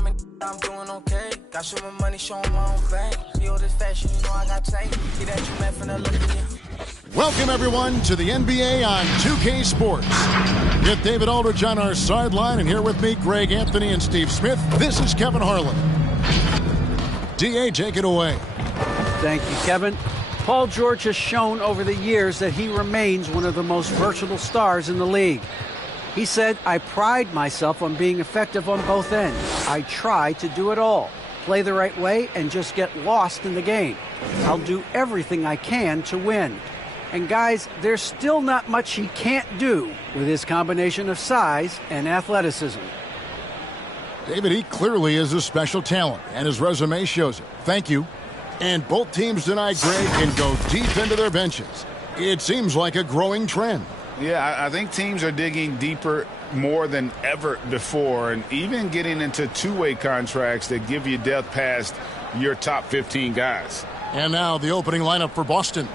mama, I'm doing okay. Got some more money, showing my own thing. See all this fashion, you know I got tape. See that you left in the look at you. Welcome, everyone, to the NBA on 2K Sports. With David Aldridge on our sideline, and here with me, Greg Anthony and Steve Smith, this is Kevin Harlan. D.A., take it away. Thank you, Kevin. Paul George has shown over the years that he remains one of the most versatile stars in the league. He said, I pride myself on being effective on both ends. I try to do it all, play the right way, and just get lost in the game. I'll do everything I can to win. And guys, there's still not much he can't do with his combination of size and athleticism. David, he clearly is a special talent, and his resume shows it. Thank you. And both teams tonight, Greg, can go deep into their benches. It seems like a growing trend. Yeah, I think teams are digging deeper more than ever before, and even getting into two-way contracts that give you depth past your top 15 guys. And now the opening lineup for Boston.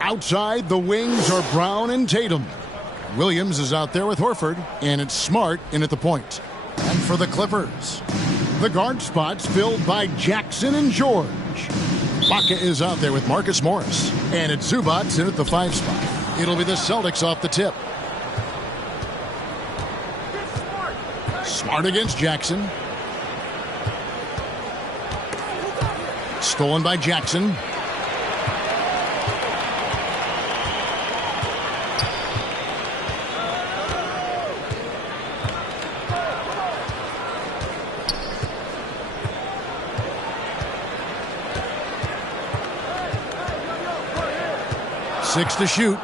Outside, the wings are Brown and Tatum. Williams is out there with Horford, and it's Smart in at the point. And for the Clippers, the guard spots filled by Jackson and George. Baca is out there with Marcus Morris, and it's Zubac in at the 5 spot. It'll be the Celtics off the tip. Smart against Jackson. Stolen by Jackson. Six to shoot.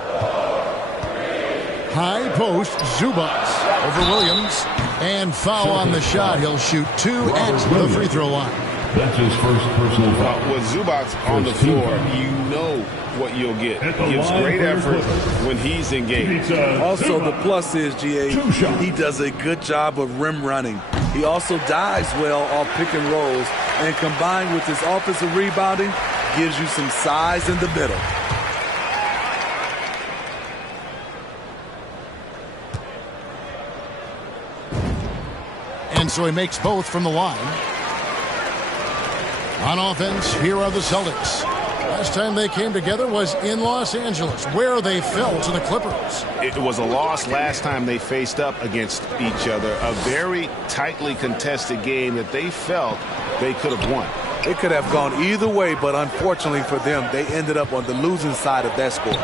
High post, Zubac over Williams. And foul on the shot. He'll shoot 2 at the free throw line. That's his first personal foul. With Zubac on the floor, you know what you'll get. Gives great effort when he's engaged. Also, the plus is, GA, he does a good job of rim running. He also dives well off pick and rolls, and combined with his offensive rebounding, gives you some size in the middle. And so he makes both from the line. On offense, here are the Celtics. Last time they came together was in Los Angeles, where they fell to the Clippers. It was a loss last time they faced up against each other. A very tightly contested game that they felt they could have won. It could have gone either way, but unfortunately for them, they ended up on the losing side of that score.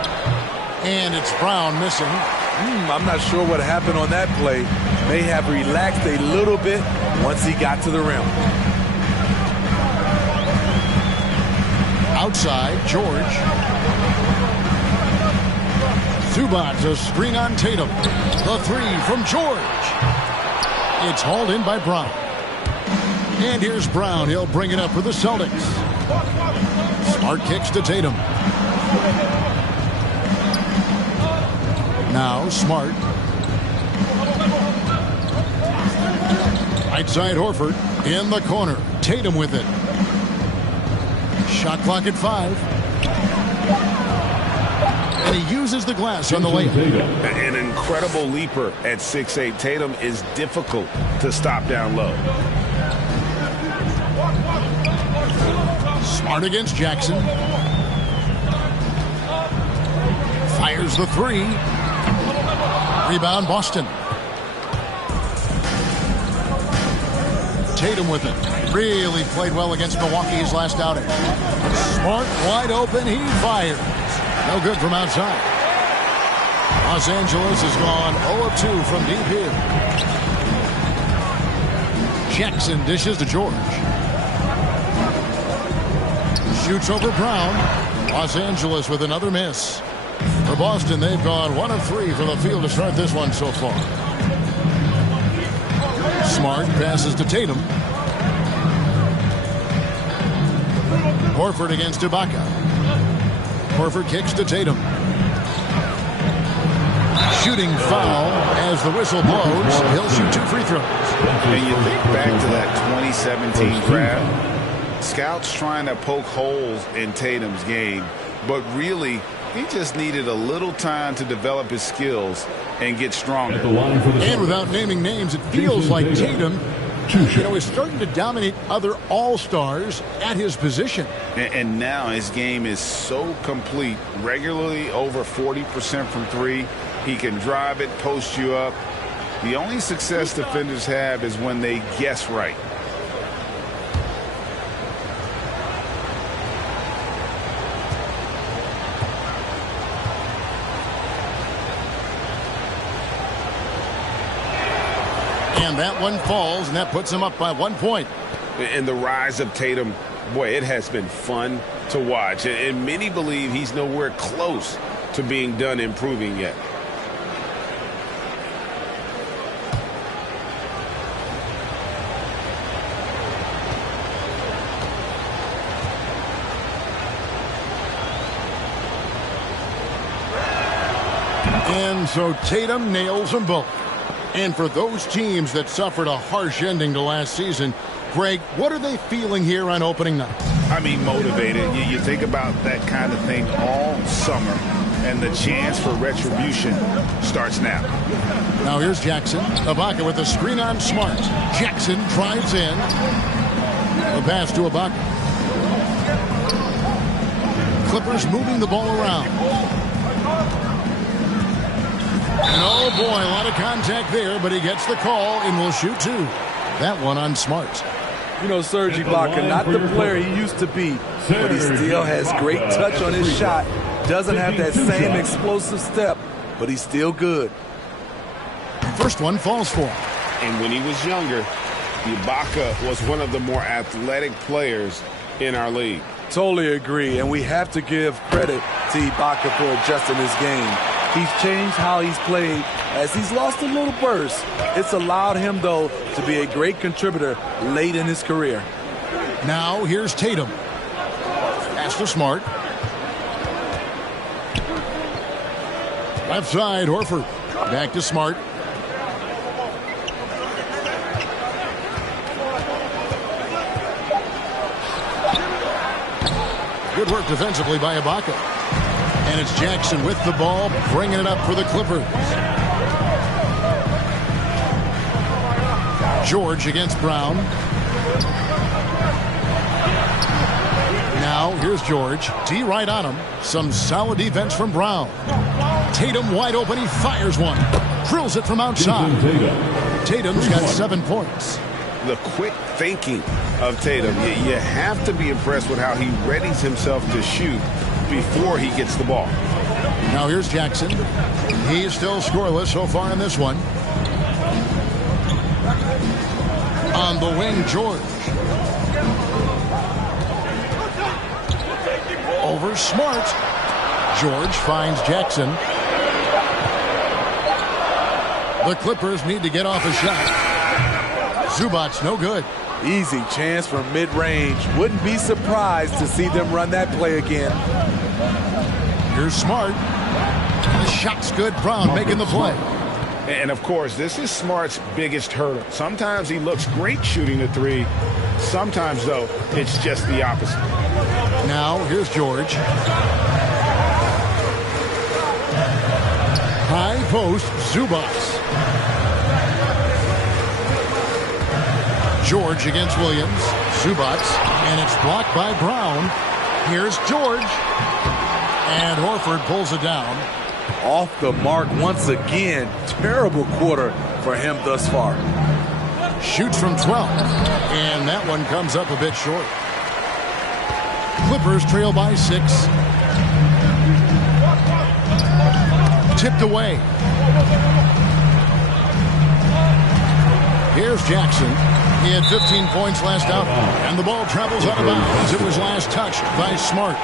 And it's Brown missing. I'm not sure what happened on that play. May have relaxed a little bit once he got to the rim. Outside, George. Zubac, a screen on Tatum. The 3 from George. It's hauled in by Brown. And here's Brown. He'll bring it up for the Celtics. Smart kicks to Tatum. Now Smart. Right side Horford in the corner. Tatum with it. Shot clock at 5. And he uses the glass on the layup. An incredible leaper at 6'8". Tatum is difficult to stop down low. Smart against Jackson. Fires the 3. Rebound Boston. Tatum with it. Really played well against Milwaukee's last outing. Smart wide open. He fires. No good from outside. Los Angeles has gone 0 of 2 from deep here. Jackson dishes to George. Shoots over Brown. Los Angeles with another miss. For Boston, they've gone 1 of 3 from the field to start this one so far. Smart passes to Tatum. Horford against Ibaka. Horford kicks to Tatum. Shooting foul as the whistle blows. He'll shoot 2 free throws. And you think back to that 2017 draft. Scouts trying to poke holes in Tatum's game, but really he just needed a little time to develop his skills and get stronger. And without naming names, it feels like Tatum You know, he's starting to dominate other all-stars at his position. And now his game is so complete, regularly over 40% from three. He can drive it, post you up. The only success defenders have is when they guess right. And that one falls, and that puts him up by 1 point. And the rise of Tatum, boy, it has been fun to watch. And many believe he's nowhere close to being done improving yet. And so Tatum nails them both. And for those teams that suffered a harsh ending to last season, Greg, what are they feeling here on opening night? I mean, motivated. You think about that kind of thing all summer, and the chance for retribution starts now. Now here's Jackson. Ibaka with a screen on Smart. Jackson drives in. A pass to Ibaka. Clippers moving the ball around. And oh boy, a lot of contact there, but he gets the call and will shoot two. That one on Smart. You know, Serge Ibaka, not the player he used to be, but he still has great touch on his shot. Doesn't have that same explosive step, but he's still good. First one falls for him. And when he was younger, Ibaka was one of the more athletic players in our league. Totally agree, and we have to give credit to Ibaka for adjusting his game. He's changed how he's played as he's lost a little burst. It's allowed him, though, to be a great contributor late in his career. Now here's Tatum. Pass to Smart. Left side, Horford. Back to Smart. Good work defensively by Ibaka. And it's Jackson with the ball, bringing it up for the Clippers. George against Brown. Now, here's George. D right on him. Some solid defense from Brown. Tatum wide open. He fires one. Drills it from outside. Tatum's got 7 points. The quick thinking of Tatum, you have to be impressed with how he readies himself to shoot before he gets the ball. Now here's Jackson. He is still scoreless so far in this one. On the wing, George. Over Smart. George finds Jackson. The Clippers need to get off a shot. Zubac's no good. Easy chance from mid-range. Wouldn't be surprised to see them run that play again. Here's Smart. The shot's good. Brown making the play. And, of course, this is Smart's biggest hurdle. Sometimes he looks great shooting the three. Sometimes, though, it's just the opposite. Now, here's George. High post, Zubac's. George against Williams. Zubac's. And it's blocked by Brown. Here's George. And Horford pulls it down. Off the mark once again. Terrible quarter for him thus far. Shoots from 12. And that one comes up a bit short. Clippers trail by 6. Tipped away. Here's Jackson. He had 15 points last out. And the ball travels out of bounds. It was last touched by Smart.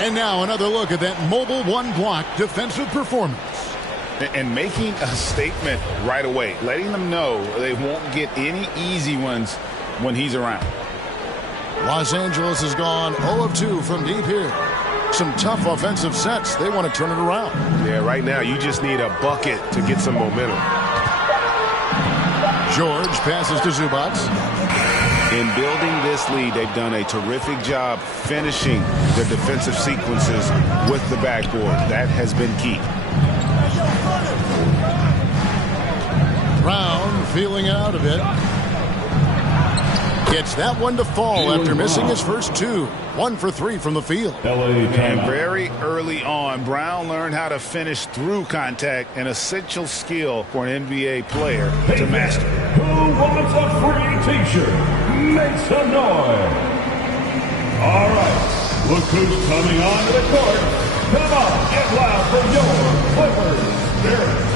And now another look at that mobile one-block defensive performance. And making a statement right away, letting them know they won't get any easy ones when he's around. Los Angeles has gone 0 of 2 from deep here. Some tough offensive sets. They want to turn it around. Yeah, right now you just need a bucket to get some momentum. George passes to Zubac. In building this lead, they've done a terrific job finishing their defensive sequences with the backboard. That has been key. Brown feeling out a bit. gets that one to fall after missing his first two. 1 for 3 from the field. And very early on, Brown learned how to finish through contact, an essential skill for an NBA player to master. Who wants a free t-shirt? Make some noise. All right, look who's coming onto the court. Come on, get loud for your Clippers Spirit.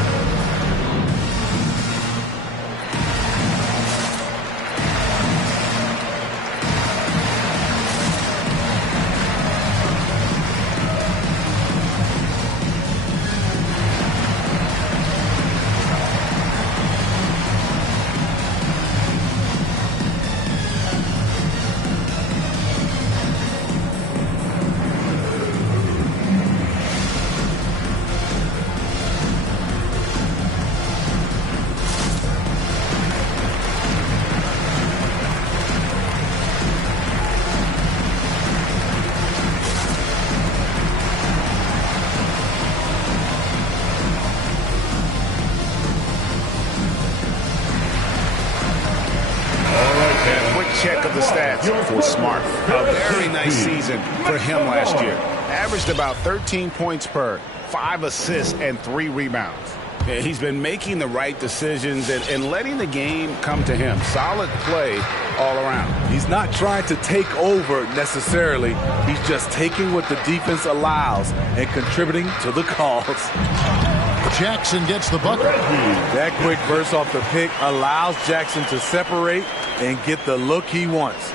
Check of the stats for Smart. A very nice season for him last year. Averaged about 13 points per, 5 assists, and 3 rebounds. He's been making the right decisions and letting the game come to him. Solid play all around. He's not trying to take over necessarily. He's just taking what the defense allows and contributing to the cause. Jackson gets the bucket. That quick burst off the pick allows Jackson to separate and get the look he wants.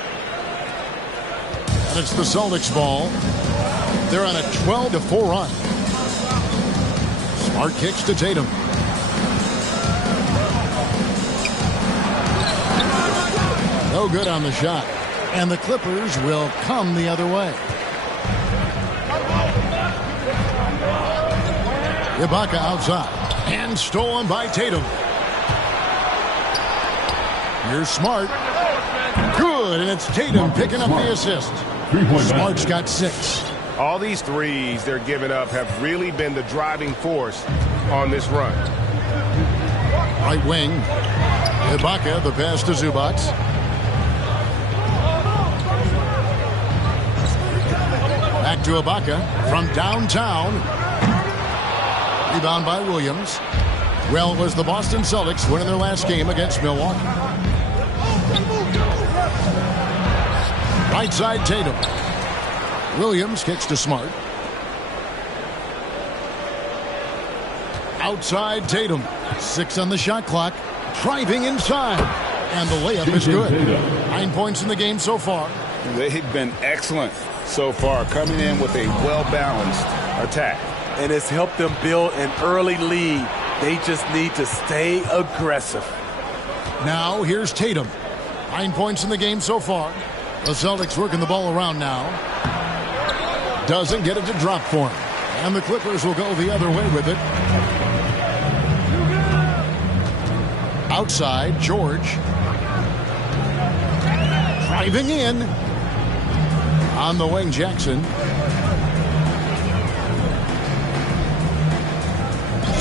And it's the Celtics ball. They're on a 12-4 run. Smart kicks to Tatum. No good on the shot. And the Clippers will come the other way. Ibaka outside. And stolen by Tatum. Here's Smart. Good, and it's Tatum picking up the assist. Smart's got 6. All these threes they're giving up have really been the driving force on this run. Right wing. Ibaka, the pass to Zubac. Back to Ibaka from downtown. Rebound by Williams. Well, it was the Boston Celtics winning their last game against Milwaukee. Right side, Tatum. Williams kicks to Smart. Outside, Tatum. 6 on the shot clock. Driving inside. And the layup is good. 9 points in the game so far. They've been excellent so far, coming in with a well-balanced attack. And it's helped them build an early lead. They just need to stay aggressive. Now, here's Tatum. 9 points in the game so far. The Celtics working the ball around now. Doesn't get it to drop for him. And the Clippers will go the other way with it. Outside, George. Driving in. On the wing, Jackson.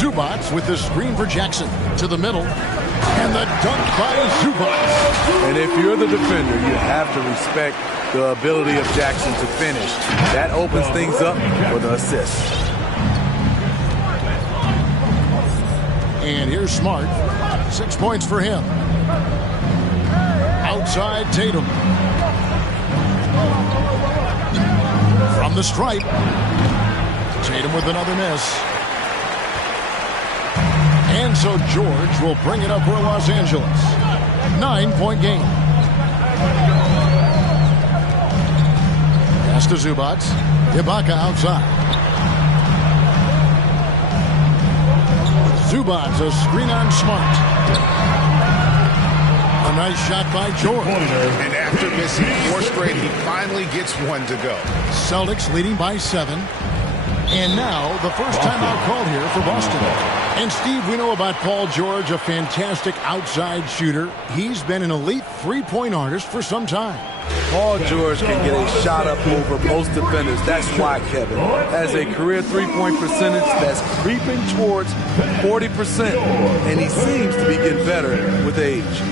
Zubac with the screen for Jackson. To the middle. And the dunk by Zubac. And if you're the defender, you have to respect the ability of Jackson to finish. That opens things up for the assist. And here's Smart. 6 points for him. Outside, Tatum. From the stripe. Tatum with another miss. And so George will bring it up for Los Angeles. 9-point game. Pass to Zubac. Ibaka outside. Zubac, a screen on Smart. A nice shot by George. And after missing 4 straight, he finally gets one to go. Celtics leading by 7. And now the first timeout called here for Boston. And Steve, we know about Paul George, a fantastic outside shooter. He's been an elite three-point artist for some time. Paul George can get a shot up over most defenders. That's why Kevin has a career three-point percentage that's creeping towards 40%. And he seems to be getting better with age.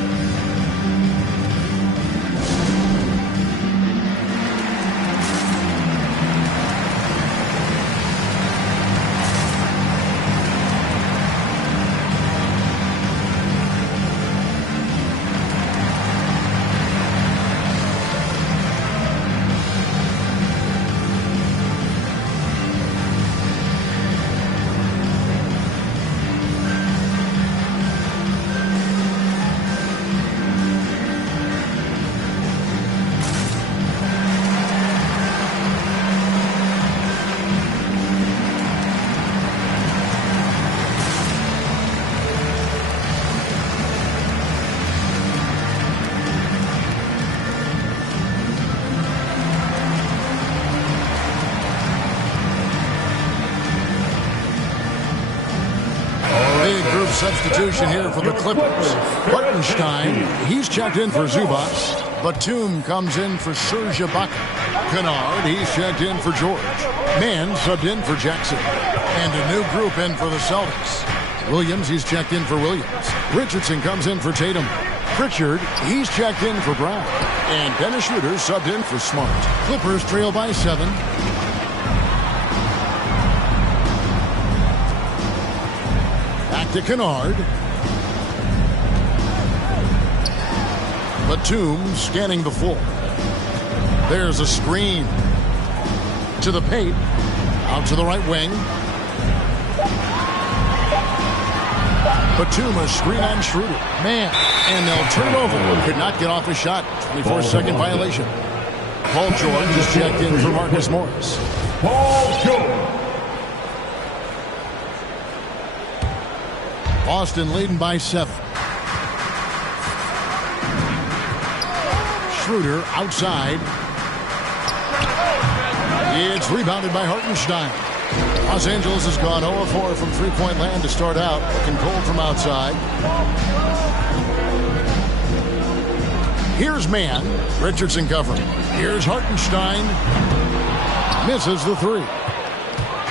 substitution here for the Clippers. Hartenstein, he's checked in for Zubats. Batum comes in for Serge Ibaka. Kennard, he's checked in for George. Mann subbed in for Jackson. And a new group in for the Celtics. Williams, he's checked in for Williams. Richardson comes in for Tatum. Pritchard, he's checked in for Brown. And Dennis Schroeder subbed in for Smart. Clippers trail by 7. Back to Kennard. Batum scanning the floor. There's a screen. To the paint. Out to the right wing. Batum a screen on Schroeder. Man. And they'll turn it over. Could not get off a shot. 24-second violation. Paul George is checked in for Marcus Morris. Paul George. Boston leading by 7. Schroeder outside. It's rebounded by Hartenstein. Los Angeles has gone 0-4 from three-point land to start out. Looking cold from outside. Here's Mann. Richardson covering. Here's Hartenstein. Misses the 3.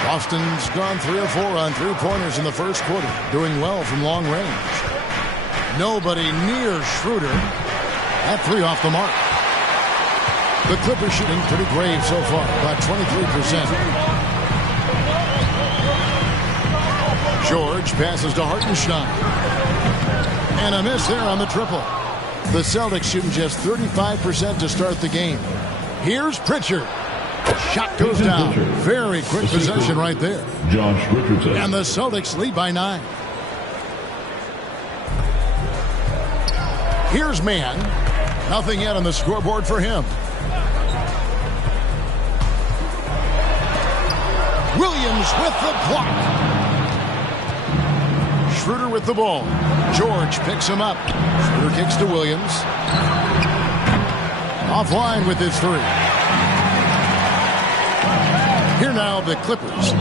Boston's gone 3 of 4 on three-pointers in the first quarter. Doing well from long range. Nobody near Schroeder. That 3 off the mark. The Clippers shooting pretty brave so far, about 23%. George passes to Hartenstein. And a miss there on the triple. The Celtics shooting just 35% to start the game. Here's Pritchard. Shot goes down. Very quick possession right there. Josh Richardson. And the Celtics lead by 9. Here's Mann. Nothing yet on the scoreboard for him. Williams with the block. Schroeder with the ball. George picks him up. Schroeder kicks to Williams. Offline with his 3. Here now the Clippers.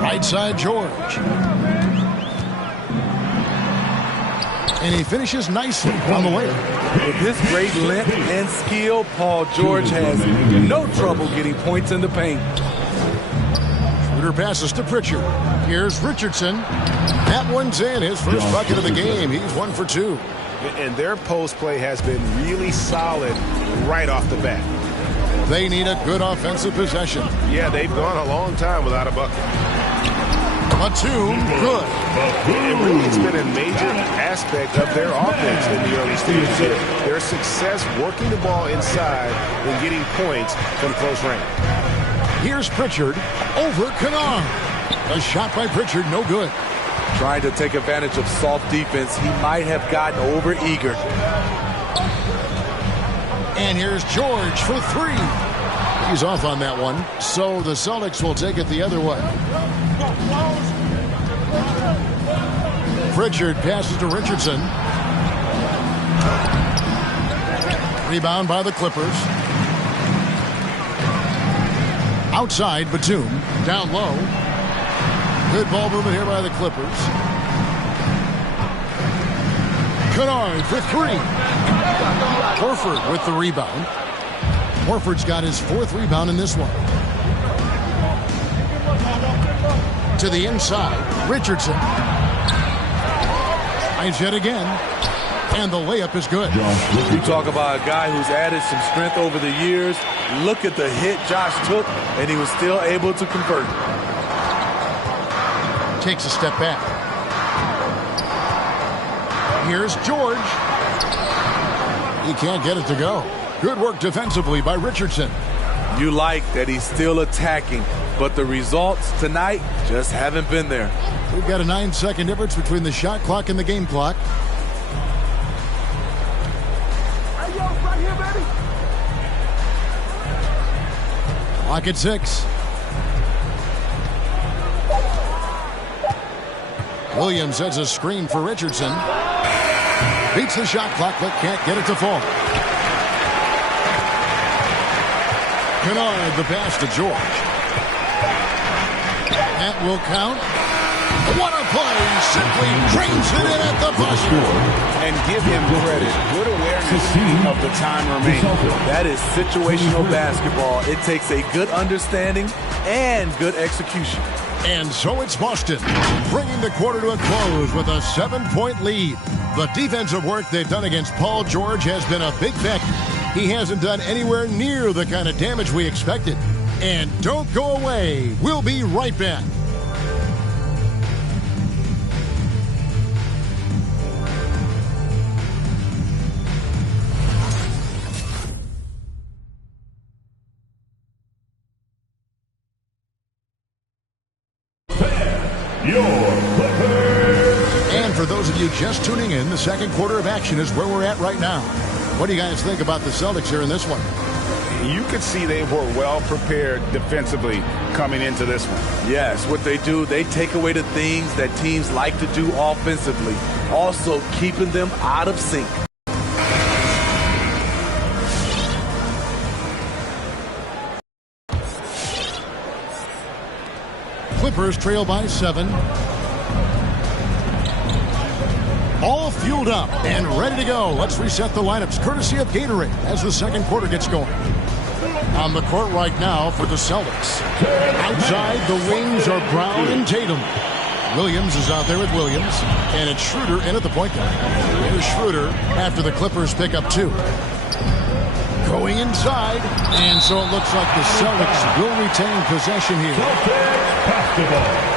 Right side George. And he finishes nicely on the way. With his great length and skill, Paul George has no trouble getting points in the paint. Schroeder passes to Pritchard. Here's Richardson. That one's in. His first bucket of the game. He's 1 for 2. And their post play has been really solid right off the bat. They need a good offensive possession. Yeah, they've gone a long time without a bucket. Batum, good. And really, it's been a major aspect of their offense in the early stages here. Their success working the ball inside and getting points from close range. Here's Pritchard over Kennard. A shot by Pritchard, no good. Trying to take advantage of soft defense, he might have gotten over eager. And here's George for 3. He's off on that one, so the Celtics will take it the other way. Pritchard passes to Richardson. Rebound by the Clippers. Outside, Batum. Down low. Good ball movement here by the Clippers. Kennard for 3. Horford with the rebound. Horford's got his 4th rebound in this one. To the inside, Richardson. Tries yet again. And the layup is good. You talk about a guy who's added some strength over the years. Look at the hit Josh took, and he was still able to convert. Takes a step back. Here's George. He can't get it to go. Good work defensively by Richardson. You like that he's still attacking, but the results tonight just haven't been there. We've got a 9-second difference between the shot clock and the game clock. Clock at 6. Williams sets a screen for Richardson. Beats the shot clock, but can't get it to fall. Kennard the pass to George. That will count. What a play. Simply drains it in at the buzzer. And give him credit. Good awareness of the time remaining. That is situational basketball. It takes a good understanding and good execution. And so it's Boston, bringing the quarter to a close with a 7-point lead. The defensive work they've done against Paul George has been a big factor. He hasn't done anywhere near the kind of damage we expected. And don't go away. We'll be right back. And for those of you just tuning in, the second quarter of action is where we're at right now. What do you guys think about the Celtics here in this one? You could see they were well prepared defensively coming into this one. Yes, what they do, they take away the things that teams like to do offensively, also keeping them out of sync. Clippers trail by 7. All fueled up and ready to go. Let's reset the lineups courtesy of Gatorade as the second quarter gets going. On the court right now for the Celtics. Outside, the wings are Brown and Tatum. Williams is out there with Williams, and it's Schroeder in at the point guard. Here's Schroeder after the Clippers pick up 2. Going inside, and so it looks like the Celtics will retain possession here. Celtics basketball.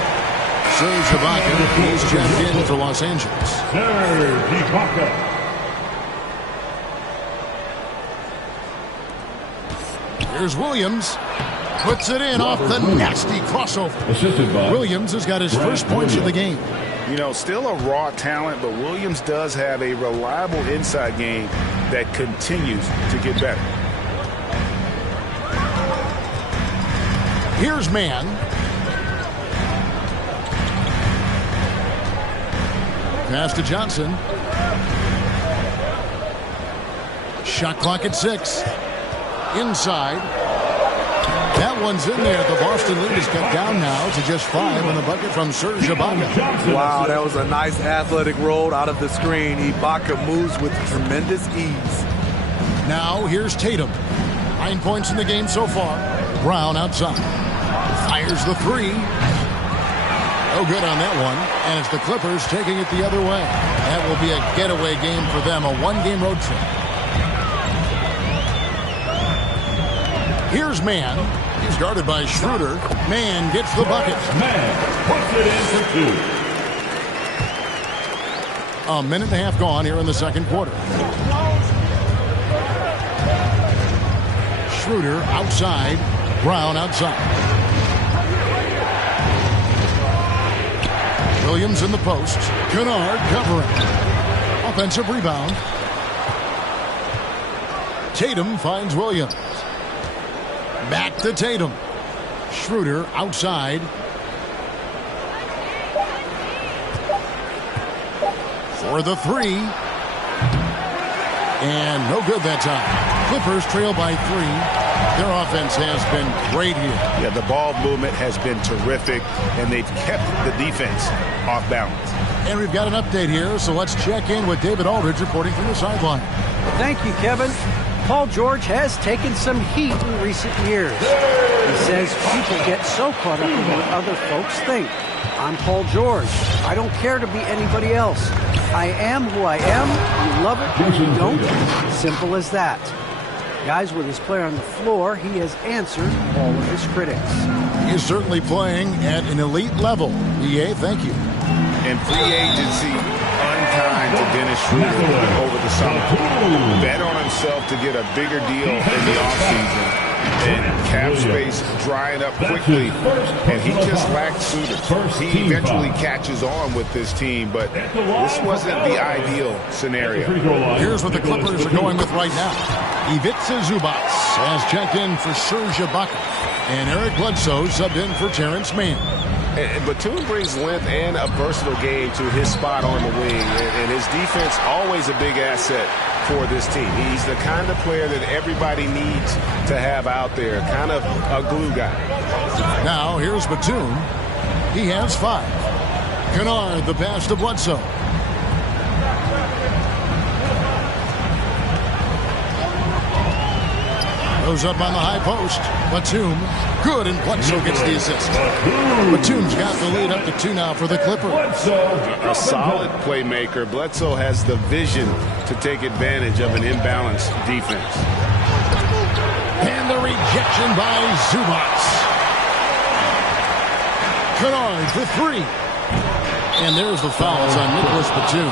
Serge Ibaka, he's checked in for Los Angeles. Serge Ibaka. Here's Williams. Puts it in off the nasty crossover. Williams has got his first points of the game. You know, still a raw talent, but Williams does have a reliable inside game that continues to get better. Here's Mann. Pass to Johnson. Shot clock at 6. Inside. That one's in there. The Boston lead is cut down now to just 5 on the bucket from Serge Ibaka. Wow, that was a nice athletic roll out of the screen. Ibaka moves with tremendous ease. Now here's Tatum. 9 points in the game so far. Brown outside. Fires the 3. No good on that one. And it's the Clippers taking it the other way. That will be a getaway game for them, a 1-game road trip. Here's Mann. He's guarded by Schroeder. Mann gets the bucket. Mann puts it in for 2. A minute and a half gone here in the second quarter. Schroeder outside. Brown outside. Williams in the post. Kennard covering. Offensive rebound. Tatum finds Williams. Back to Tatum. Schroeder outside. For the 3. And no good that time. Clippers trail by 3. Their offense has been great here. Yeah, the ball movement has been terrific, and they've kept the defense off balance. And we've got an update here, so let's check in with David Aldridge reporting from the sideline. Thank you, Kevin. Paul George has taken some heat in recent years. He says people get so caught up in what other folks think. I'm Paul George. I don't care to be anybody else. I am who I am. You love it or you don't. Simple as that. Guys, with his play on the floor, he has answered all of his critics. He is certainly playing at an elite level. EA, thank you. And free agency unkind to Dennis Schroeder over the summer. Bet on himself to get a bigger deal in the offseason. And cap space drying up quickly. And he just lacked suitors. He eventually catches on with this team, but this wasn't the ideal scenario. Here's what the Clippers are going with right now. Ivica Zubac has checked in for Serge Ibaka. And Eric Bledsoe subbed in for Terrence Mann. And Batum brings length and a versatile game to his spot on the wing. And his defense always a big asset for this team. He's the kind of player that everybody needs to have out there. Kind of a glue guy. Now here's Batum. He has 5. Kennard, the pass to Bledsoe. Goes up on the high post. Batum, good, and Bledsoe gets the assist. Batum's got the lead up to 2 now for the Clippers. A solid playmaker. Bledsoe has the vision to take advantage of an imbalanced defense. And the rejection by Zubac. Kennard for 3. And there's the fouls on Nicholas Batum.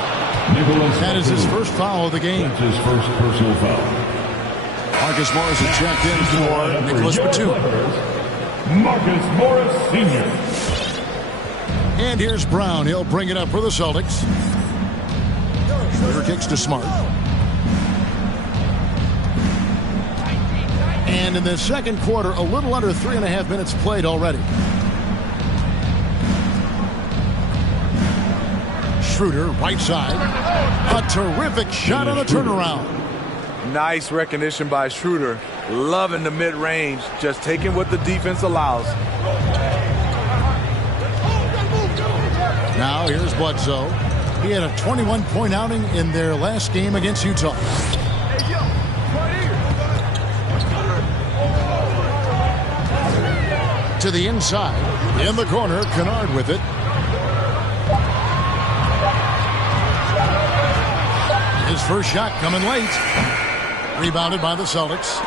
That is his first foul of the game. That's his first personal foul. Marcus Morris is checked in for Nicholas Batum. Marcus Morris, Sr. And here's Brown. He'll bring it up for the Celtics. Schroeder kicks to Smart. And in the second quarter, a little under 3.5 minutes played already. Schroeder, right side. A terrific shot on the turnaround. Nice recognition by Schroeder. Loving the mid-range, just taking what the defense allows. Now here's Bledsoe. He had a 21-point outing in their last game against Utah. To the inside. In the corner, Kennard with it. His first shot coming late. Rebounded by the Celtics.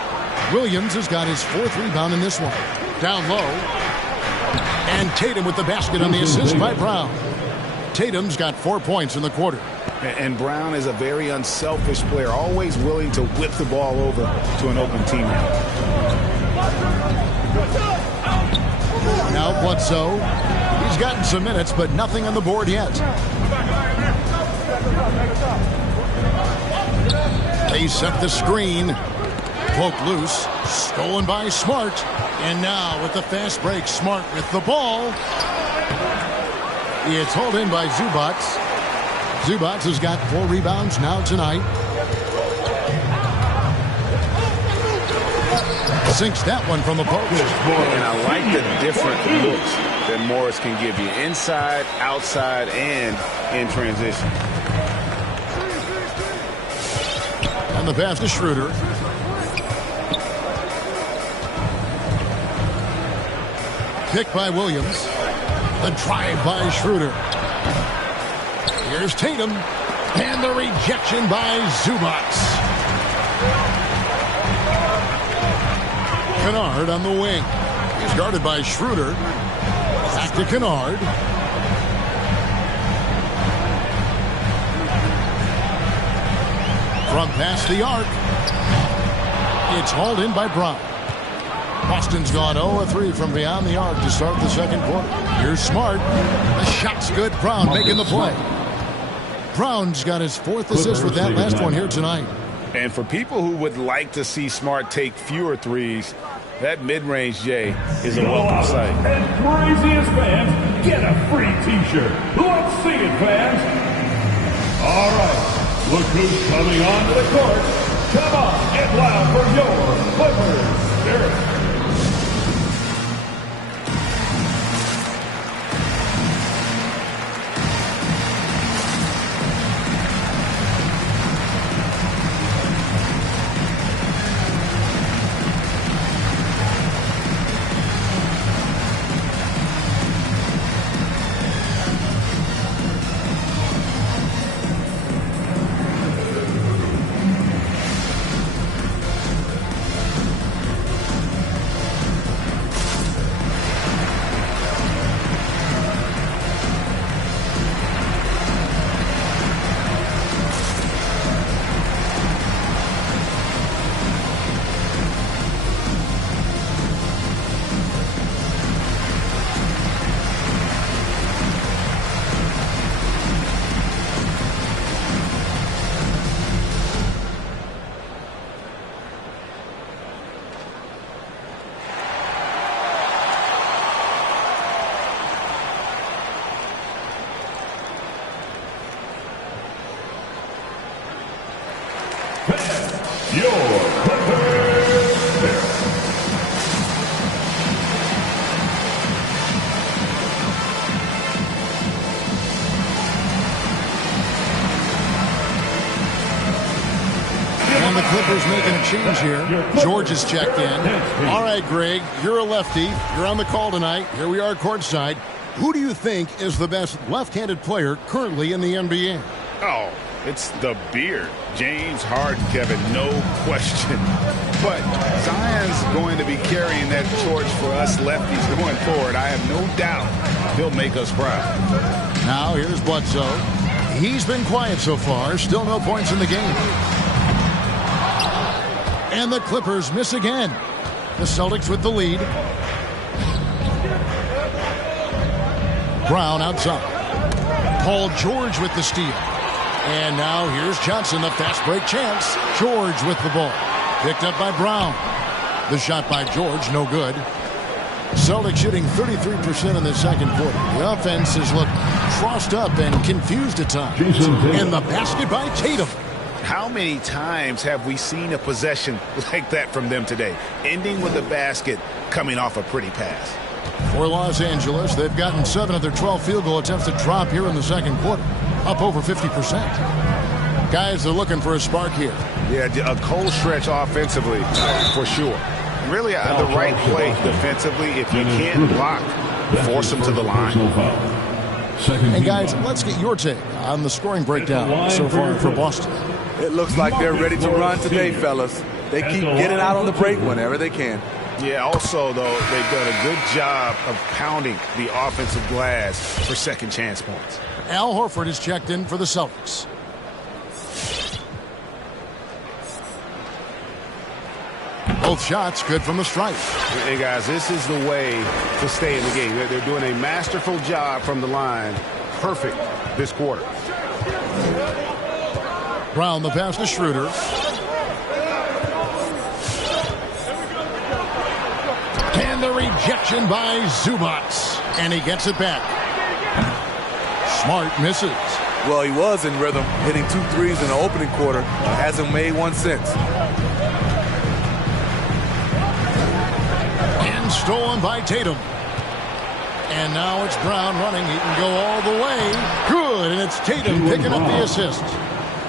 Williams has got his 4th rebound in this one. Down low. And Tatum with the basket on the assist by Brown. Tatum's got 4 points in the quarter. And Brown is a very unselfish player, always willing to whip the ball over to an open teammate. Now Bledsoe. He's gotten some minutes, but nothing on the board yet. They set the screen. Poke loose. Stolen by Smart. And now with the fast break, Smart with the ball. It's hauled in by Zubac. Zubac has got 4 rebounds now tonight. Sinks that one from the post. And I like the different looks that Morris can give you. Inside, outside, and in transition. And the pass to Schroeder. Picked by Williams. The drive by Schroeder. Here's Tatum. And the rejection by Zubac. Kennard on the wing. He's guarded by Schroeder. Back to Kennard. From past the arc. It's hauled in by Brown. Boston's gone 0-3 from beyond the arc to start the second quarter. Here's Smart. The shot's good. Brown making the play. Brown's got his 4th assist with that last one here tonight. And for people who would like to see Smart take fewer threes, that mid-range J is a welcome sight. And craziest fans get a free T-shirt. Let's see it, fans. All right, look who's coming onto the court. Come on, get loud for your Clippers Spirit. the Clippers making a change here. George is checked in. All right, Greg, you're a lefty. You're on the call tonight. Here we are courtside. Who do you think is the best left-handed player currently in the NBA? Oh, it's the beard. James Harden, Kevin, no question. But Zion's going to be carrying that torch for us lefties going forward. I have no doubt he'll make us proud. Now here's Bledsoe. He's been quiet so far. Still no points in the game. And the Clippers miss again. The Celtics with the lead. Brown outside. Paul George with the steal. And now here's Johnson, the fast break chance. George with the ball. Picked up by Brown. The shot by George, no good. Celtics shooting 33% in the second quarter. The offense has looked crossed up and confused at times. And the basket by Tatum. How many times have we seen a possession like that from them today? Ending with a basket coming off a pretty pass. For Los Angeles, they've gotten 7 of their 12 field goal attempts to drop here in the second quarter. Up over 50%. Guys are looking for a spark here. Yeah, a cold stretch offensively, for sure. Really, the right play defensively. If you can't block, force them to the line. And guys, let's get your take on the scoring breakdown so far for Boston. It looks like they're ready to run today, fellas. They keep getting out on the break whenever they can. Yeah, also, though, they've done a good job of pounding the offensive glass for second chance points. Al Horford is checked in for the Celtics. Both shots good from the stripe. Hey, guys, this is the way to stay in the game. They're doing a masterful job from the line. Perfect this quarter. Brown, the pass to Schroeder. And the rejection by Zubats. And he gets it back. Smart misses. Well, he was in rhythm, hitting 2 threes in the opening quarter. Hasn't made one since. And stolen by Tatum. And now it's Brown running. He can go all the way. Good, and it's Tatum picking up the assist.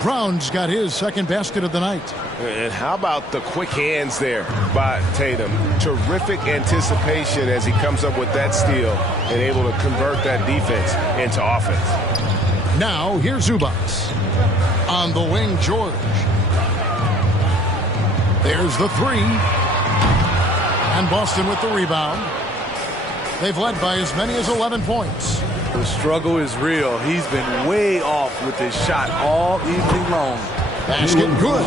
Brown's got his second basket of the night. And how about the quick hands there by Tatum? Terrific anticipation as he comes up with that steal and able to convert that defense into offense. Now here's Zubats. On the wing, George. There's the three. And Boston with the rebound. They've led by as many as 11 points. The struggle is real. He's been way off with his shot all evening long. Basket good.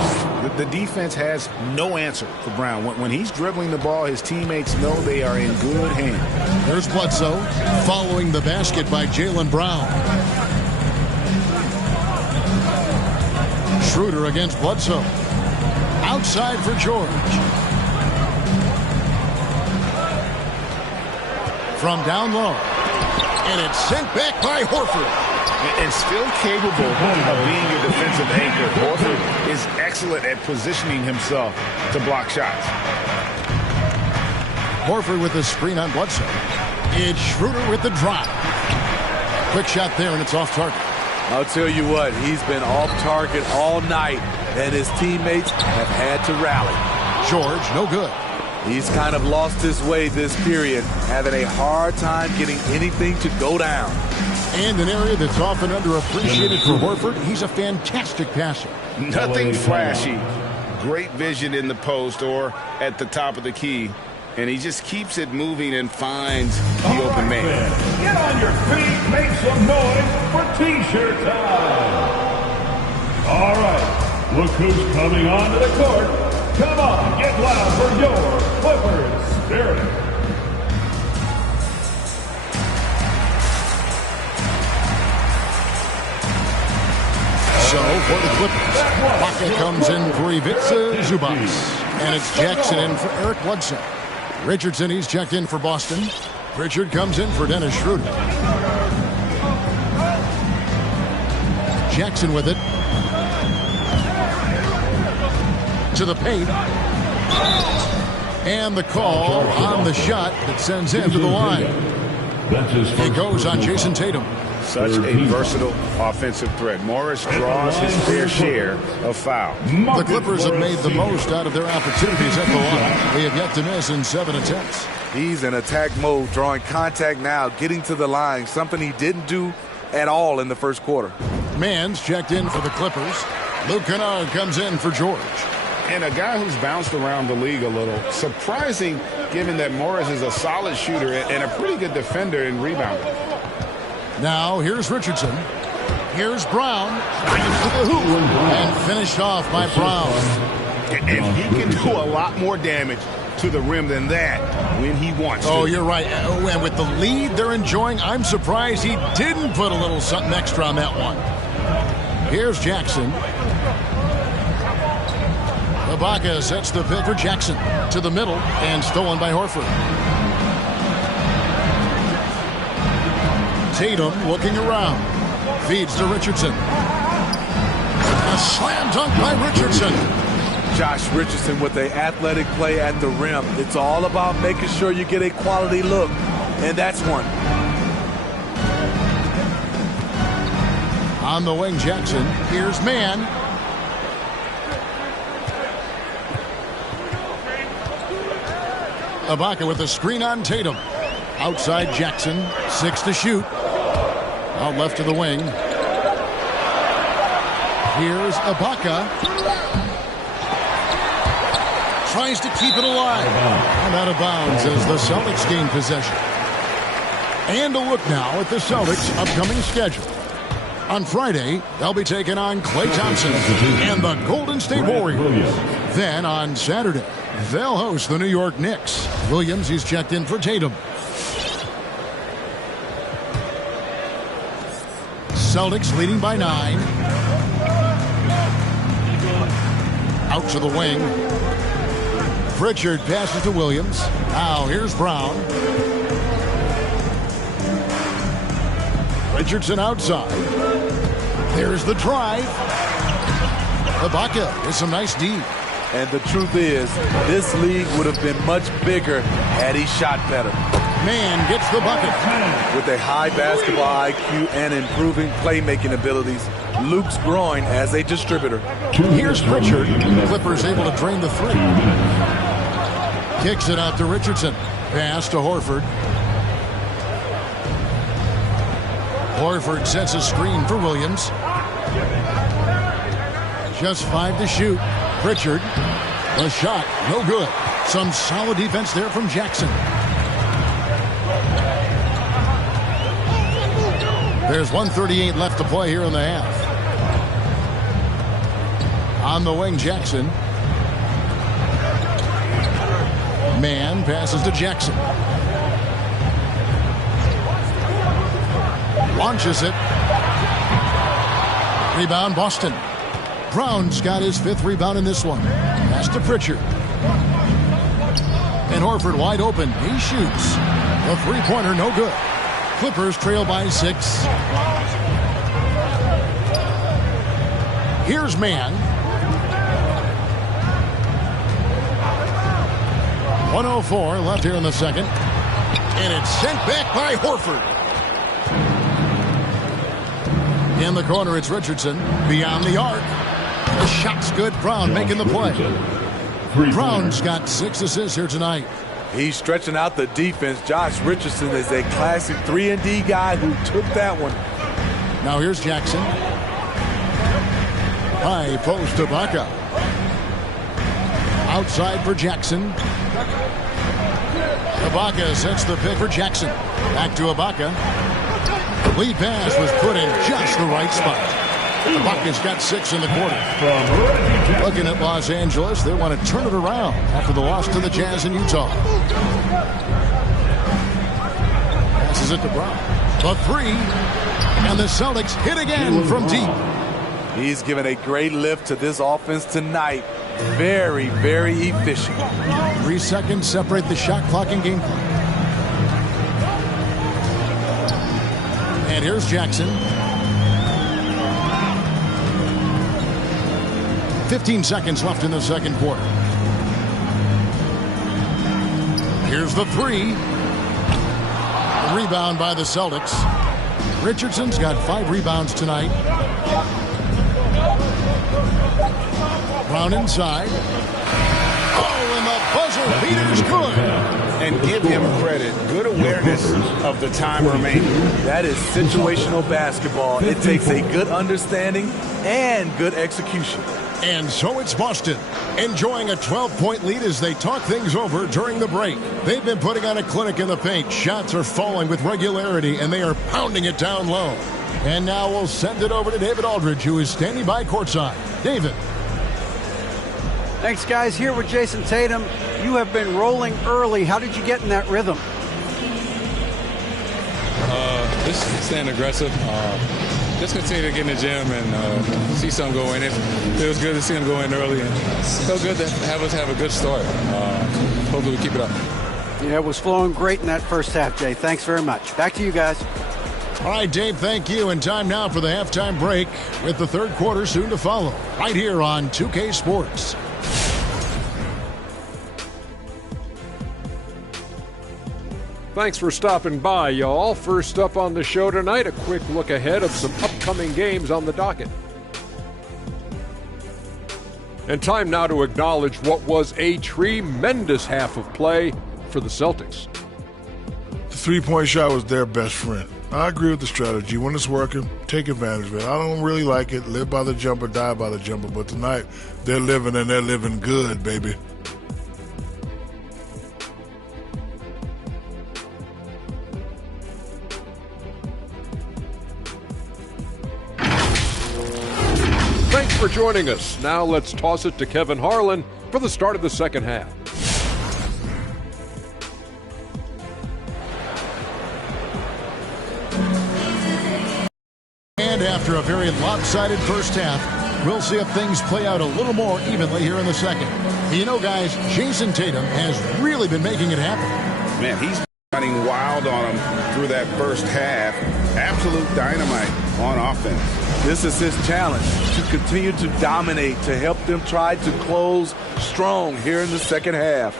The defense has no answer for Brown. When he's dribbling the ball, his teammates know they are in good hands. There's Bledsoe following the basket by Jaylen Brown. Schroeder against Bledsoe. Outside for George. From down low. And it's sent back by Horford. And still capable of being your defensive anchor. Horford is excellent at positioning himself to block shots. Horford with the screen on Bledsoe. It's Schroeder with the drive. Quick shot there, and it's off target. I'll tell you what, he's been off target all night, and his teammates have had to rally. George, no good. He's kind of lost his way this period, having a hard time getting anything to go down. And an area that's often underappreciated for Horford, he's a fantastic passer. Nothing flashy. Great vision in the post or at the top of the key. And he just keeps it moving and finds the open man. Get on your feet, make some noise for T-shirt time. All right, look who's coming onto the court. Come on, get loud for your Clippers Spirit. So for the Clippers, Baca comes in for Ivica Zubats. And it's Jackson in for Eric Bledsoe. Richardson, he's checked in for Boston. Pritchard comes in for Dennis Schroeder. Jackson with it. To the paint. And the call on the shot that sends him to the line. It goes on Jayson Tatum. Such a versatile offensive threat. Morris draws his fair share of fouls. The Clippers have made the most out of their opportunities at the line. They have yet to miss in 7 attempts. He's in attack mode, drawing contact now, getting to the line, something he didn't do at all in the first quarter. Mann's checked in for the Clippers. Luke Kennard comes in for George. And a guy who's bounced around the league a little. Surprising, given that Morris is a solid shooter and a pretty good defender and rebounder. Now, here's Richardson. Here's Brown. To the hoop. And finished off by Brown. And he can do a lot more damage to the rim than that when he wants to. Oh, you're right. And with the lead they're enjoying, I'm surprised he didn't put a little something extra on that one. Here's Jackson. Ibaka sets the pick for Jackson to the middle and stolen by Horford. Tatum looking around. Feeds to Richardson. A slam dunk by Richardson. Josh Richardson with the athletic play at the rim. It's all about making sure you get a quality look, and that's one. On the wing, Jackson. Here's Mann. Ibaka with a screen on Tatum. Outside Jackson. 6 to shoot. Out left to the wing. Here's Ibaka. Tries to keep it alive. And out of bounds as the Celtics gain possession. And a look now at the Celtics' upcoming schedule. On Friday, they'll be taking on Klay Thompson and the Golden State Warriors. Then on Saturday, they'll host the New York Knicks. Williams, he's checked in for Tatum. Celtics leading by 9. Out to the wing. Pritchard passes to Williams. Now here's Brown. Richardson outside. There's the drive. Ibaka with some nice D. And the truth is, this league would have been much bigger had he shot better. Mann gets the bucket. With a high basketball IQ and improving playmaking abilities, Luke's growing as a distributor. Here's Pritchard. Clippers able to drain the 3. Kicks it out to Richardson. Pass to Horford. Horford sets a screen for Williams. Just 5 to shoot. Pritchard. A shot. No good. Some solid defense there from Jackson. There's 1:38 left to play here in the half. On the wing, Jackson. Mann passes to Jackson. Launches it. Rebound, Boston. Brown's got his 5th rebound in this one. Pass to Pritchard. And Horford wide open. He shoots. The 3-pointer, no good. Clippers trail by 6. Here's Mann. 1:04 left here in the second. And it's sent back by Horford. In the corner, it's Richardson. Beyond the arc. The shot's good. Brown making the play. Brown's got 6 assists here tonight. He's stretching out the defense. Josh Richardson is a classic 3-and-D guy who took that one. Now here's Jackson. High post to Ibaka. Outside for Jackson. Ibaka sets the pick for Jackson. Back to Ibaka. Lead pass was put in just the right spot. Ibaka's got 6 in the quarter. Looking at Los Angeles, they want to turn it around after the loss to the Jazz in Utah. Passes it to Brown. The 3, and the Celtics hit again from deep. He's given a great lift to this offense tonight. Very, very efficient. 3 seconds separate the shot clock and game clock. And here's Jackson. 15 seconds left in the second quarter. Here's the 3. Rebound by the Celtics. Richardson's got 5 rebounds tonight. Brown inside. Oh, and the buzzer beater's good. And give him credit. Good awareness of the time remaining. That is situational basketball. It takes a good understanding and good execution. And so it's Boston, enjoying a 12-point lead as they talk things over during the break. They've been putting on a clinic in the paint. Shots are falling with regularity, and they are pounding it down low. And now we'll send it over to David Aldridge, who is standing by courtside. David. Thanks, guys. Here with Jayson Tatum. You have been rolling early. How did you get in that rhythm? Just staying aggressive. Just continue to get in the gym and see something go in. It feels good to see them go in early. And it feels good to have us have a good start. Hopefully we keep it up. Yeah, it was flowing great in that first half, Jay. Thanks very much. Back to you guys. All right, Dave, thank you. And time now for the halftime break with the third quarter soon to follow. Right here on 2K Sports. Thanks for stopping by, y'all. First up on the show tonight, a quick look ahead of some upcoming games on the docket. And time now to acknowledge what was a tremendous half of play for the Celtics. The three-point shot was their best friend. I agree with the strategy. When it's working, take advantage of it. I don't really like it. Live by the jumper, die by the jumper. But tonight, they're living and they're living good, baby. Thanks for joining us. Now let's toss it to Kevin Harlan for the start of the second half. And after a very lopsided first half, we'll see if things play out a little more evenly here in the second. You know, guys, Jayson Tatum has really been making it happen. Man, he's running wild on him through that first half. Absolute dynamite on offense. This is his challenge, to continue to dominate, to help them try to close strong here in the second half.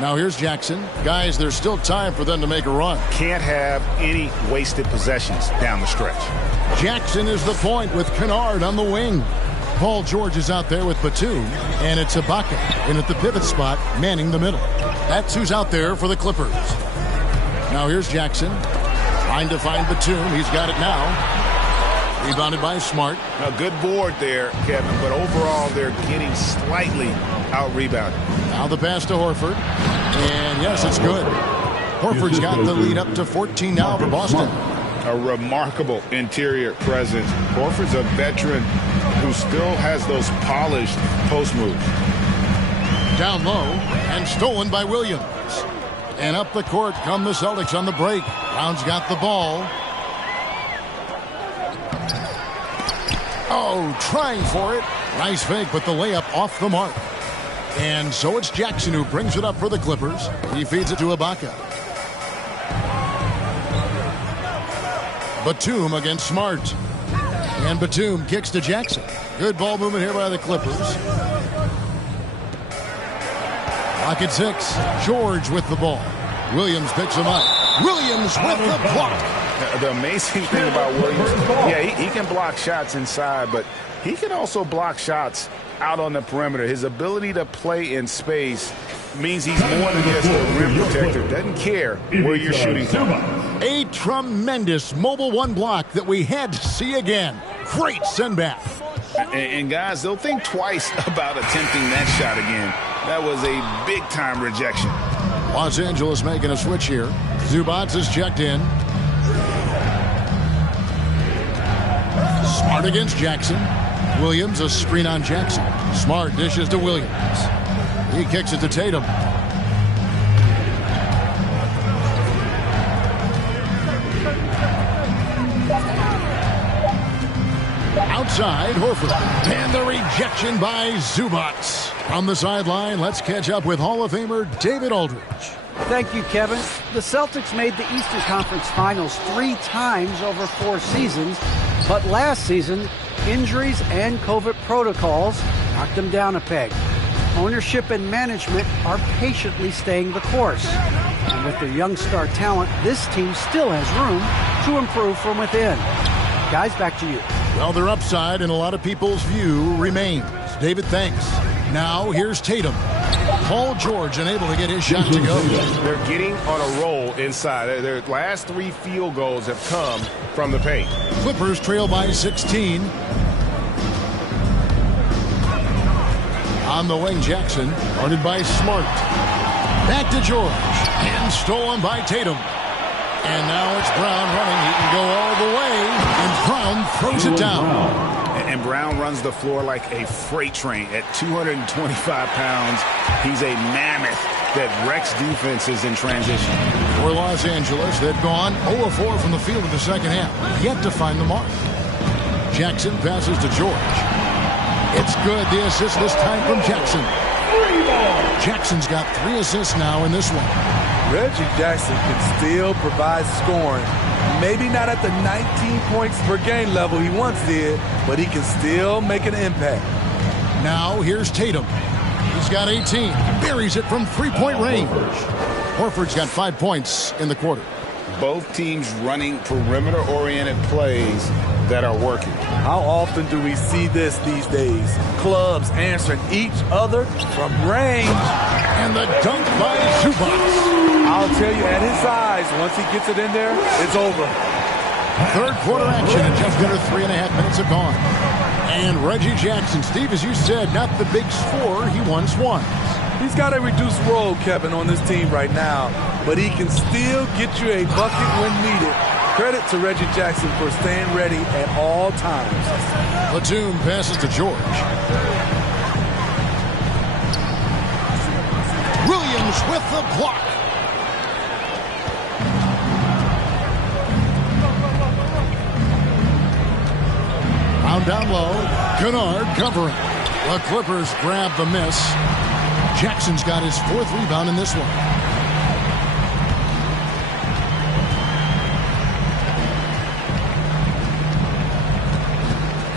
Now here's Jackson. Guys, there's still time for them to make a run. Can't have any wasted possessions down the stretch. Jackson is the point with Kennard on the wing. Paul George is out there with Batum, and it's Ibaka in at the pivot spot, manning the middle. That's who's out there for the Clippers. Now here's Jackson, trying to find Batum. He's got it now. Rebounded by Smart. A good board there, Kevin, but overall they're getting slightly out-rebounded. Now the pass to Horford, and yes, it's good. Horford's got the lead up to 14 now for Boston. A remarkable interior presence. Horford's a veteran who still has those polished post moves. Down low and stolen by Williams. And up the court come the Celtics on the break. Brown's got the ball. Oh, trying for it. Nice fake, but the layup off the mark. And so it's Jackson who brings it up for the Clippers. He feeds it to Ibaka. Batum against Smart. And Batum kicks to Jackson. Good ball movement here by the Clippers. Clock at 6. George with the ball. Williams picks him up. Williams with the block. The amazing thing about Williams, yeah, he can block shots inside, but he can also block shots out on the perimeter. His ability to play in space means he's more than just a rim protector. Doesn't care where you're shooting from. A tremendous mobile one block that we had to see again. Great send back. And guys, they'll think twice about attempting that shot again. That was a big-time rejection. Los Angeles making a switch here. Zubac is checked in. Smart against Jackson. Williams, a screen on Jackson. Smart dishes to Williams. He kicks it to Tatum. Outside, Horford. And the rejection by Zubac. On the sideline, let's catch up with Hall of Famer David Aldridge. Thank you, Kevin. The Celtics made the Eastern Conference Finals 3 times over 4 seasons, but last season, injuries and COVID protocols knocked them down a peg. Ownership and management are patiently staying the course. And with their young star talent, this team still has room to improve from within. Guys, back to you. Well, their upside in a lot of people's view remains. David, thanks. Now, here's Tatum. Paul George unable to get his shot to go. They're getting on a roll inside. Their last 3 field goals have come from the paint. Clippers trail by 16. On the wing, Jackson, guarded by Smart. Back to George, and stolen by Tatum. And now it's Brown running. He can go all the way, and Brown throws it down. And Brown runs the floor like a freight train. At 225 pounds, he's a mammoth that wrecks defenses in transition. For Los Angeles, they've gone 0-4 from the field in the second half, yet to find the mark. Jackson passes to George. It's good. The assist this time from Jackson. Jackson's got 3 assists now in this one. Reggie Jackson can still provide scoring. Maybe not at the 19 points per game level he once did, but he can still make an impact. Now here's Tatum. He's got 18. Buries it from 3-point range. Horford's got 5 points in the quarter. Both teams running perimeter-oriented plays that are working. How often do we see this these days? Clubs answering each other from range. And the dunk by Zubac. I'll tell you, at his size, once he gets it in there, it's over. Third quarter action, and just under 3.5 minutes have gone. And Reggie Jackson, Steve, as you said, not the big scorer he once was. He's got a reduced role, Kevin, on this team right now, but he can still get you a bucket when needed. Credit to Reggie Jackson for staying ready at all times. Batum passes to George. Williams with the block. Down low, Kennard covering. The Clippers grab the miss. Jackson's got his 4th rebound in this one.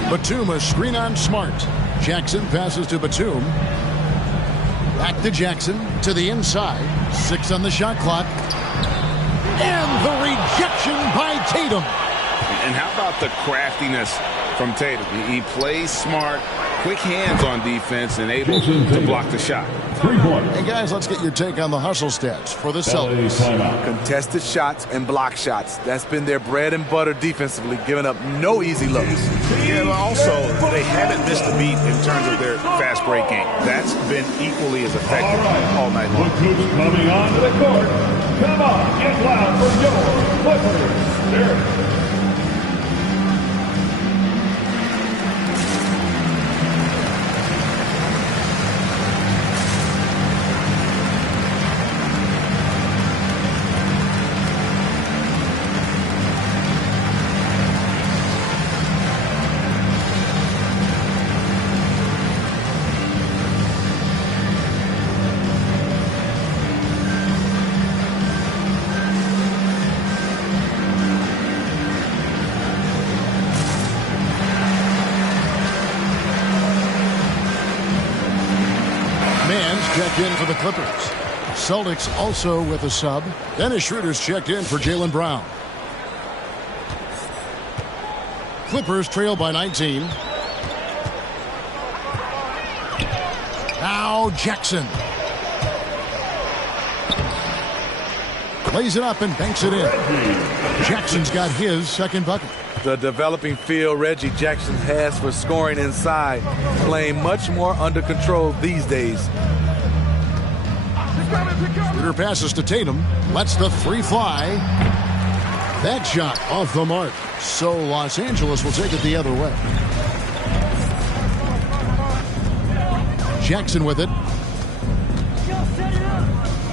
Batum, a screen on Smart. Jackson passes to Batum. Back to Jackson, to the inside. 6 on the shot clock. And the rejection by Tatum. And how about the craftiness from Tatum? He plays smart, quick hands on defense, and able to block the shot. Hey, guys, let's get your take on the hustle stats for the Celtics. Contested shots and block shots. That's been their bread and butter defensively, giving up no easy looks. Yeah, but also, they haven't missed a beat in terms of their fast break game. That's been equally as effective all night long. Look who's coming onto the court. Come on, get loud for your Clippers. There. Checked in for the Clippers. Celtics also with a sub. Dennis Schroeder's checked in for Jaylen Brown. Clippers trail by 19. Now Jackson. Lays it up and banks it in. Jackson's got his 2nd bucket. The developing feel Reggie Jackson has for scoring inside, playing much more under control these days. Schroeder passes to Tatum. Lets the 3 fly. That shot off the mark. So Los Angeles will take it the other way. Jackson with it.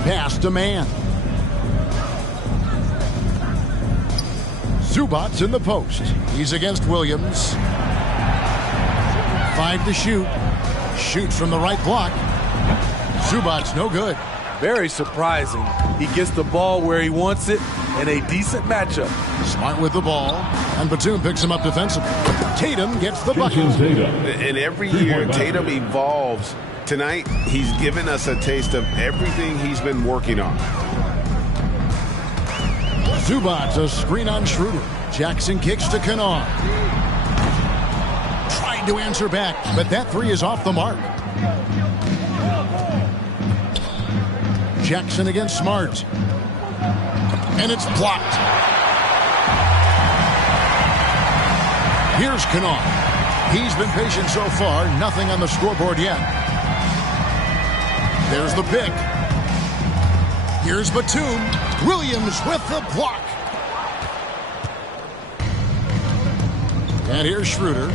Pass to man. Zubac's in the post. He's against Williams. 5 to shoot. Shoots from the right block. Zubac's no good. Very surprising. He gets the ball where he wants it in a decent matchup. Smart with the ball. And Batum picks him up defensively. Tatum gets the bucket. And every year, Tatum evolves Tonight, he's given us a taste of everything he's been working on. Zubac, a screen on Schroeder. Jackson kicks to Kennard. Tried to answer back, but that three is off the mark. Jackson against Smart. And it's blocked. Here's Kennard. He's been patient so far. Nothing on the scoreboard yet. There's the pick. Here's Batum. Williams with the block. And here's Schroeder.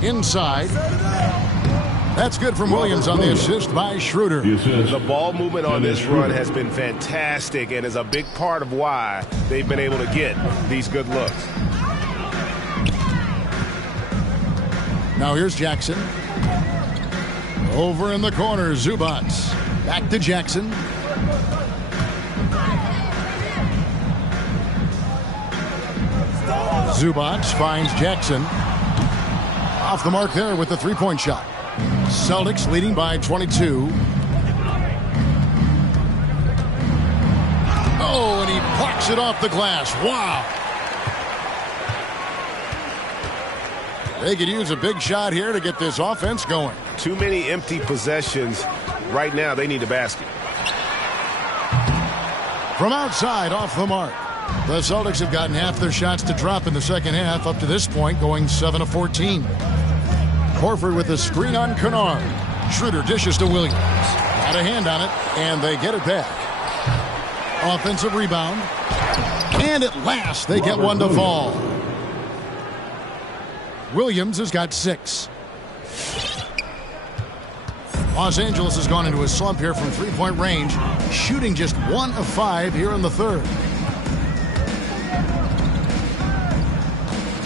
Inside. That's good from Williams on the assist by Schroeder. The ball movement on this run has been fantastic and is a big part of why they've been able to get these good looks. Now here's Jackson. Over in the corner, Zubac. Back to Jackson. Zubac finds Jackson. Off the mark there with the three-point shot. Celtics leading by 22. Oh, and he blocks it off the glass. Wow. They could use a big shot here to get this offense going. Too many empty possessions. Right now, they need a basket. From outside, off the mark. The Celtics have gotten half their shots to drop in the second half up to this point, going 7 of 14. Horford with a screen on Kennard. Schroeder dishes to Williams. Got a hand on it, and they get it back. Offensive rebound. And at last, they get one to fall. Williams has got 6. Los Angeles has gone into a slump here from three-point range, shooting just 1 of 5 here in the third.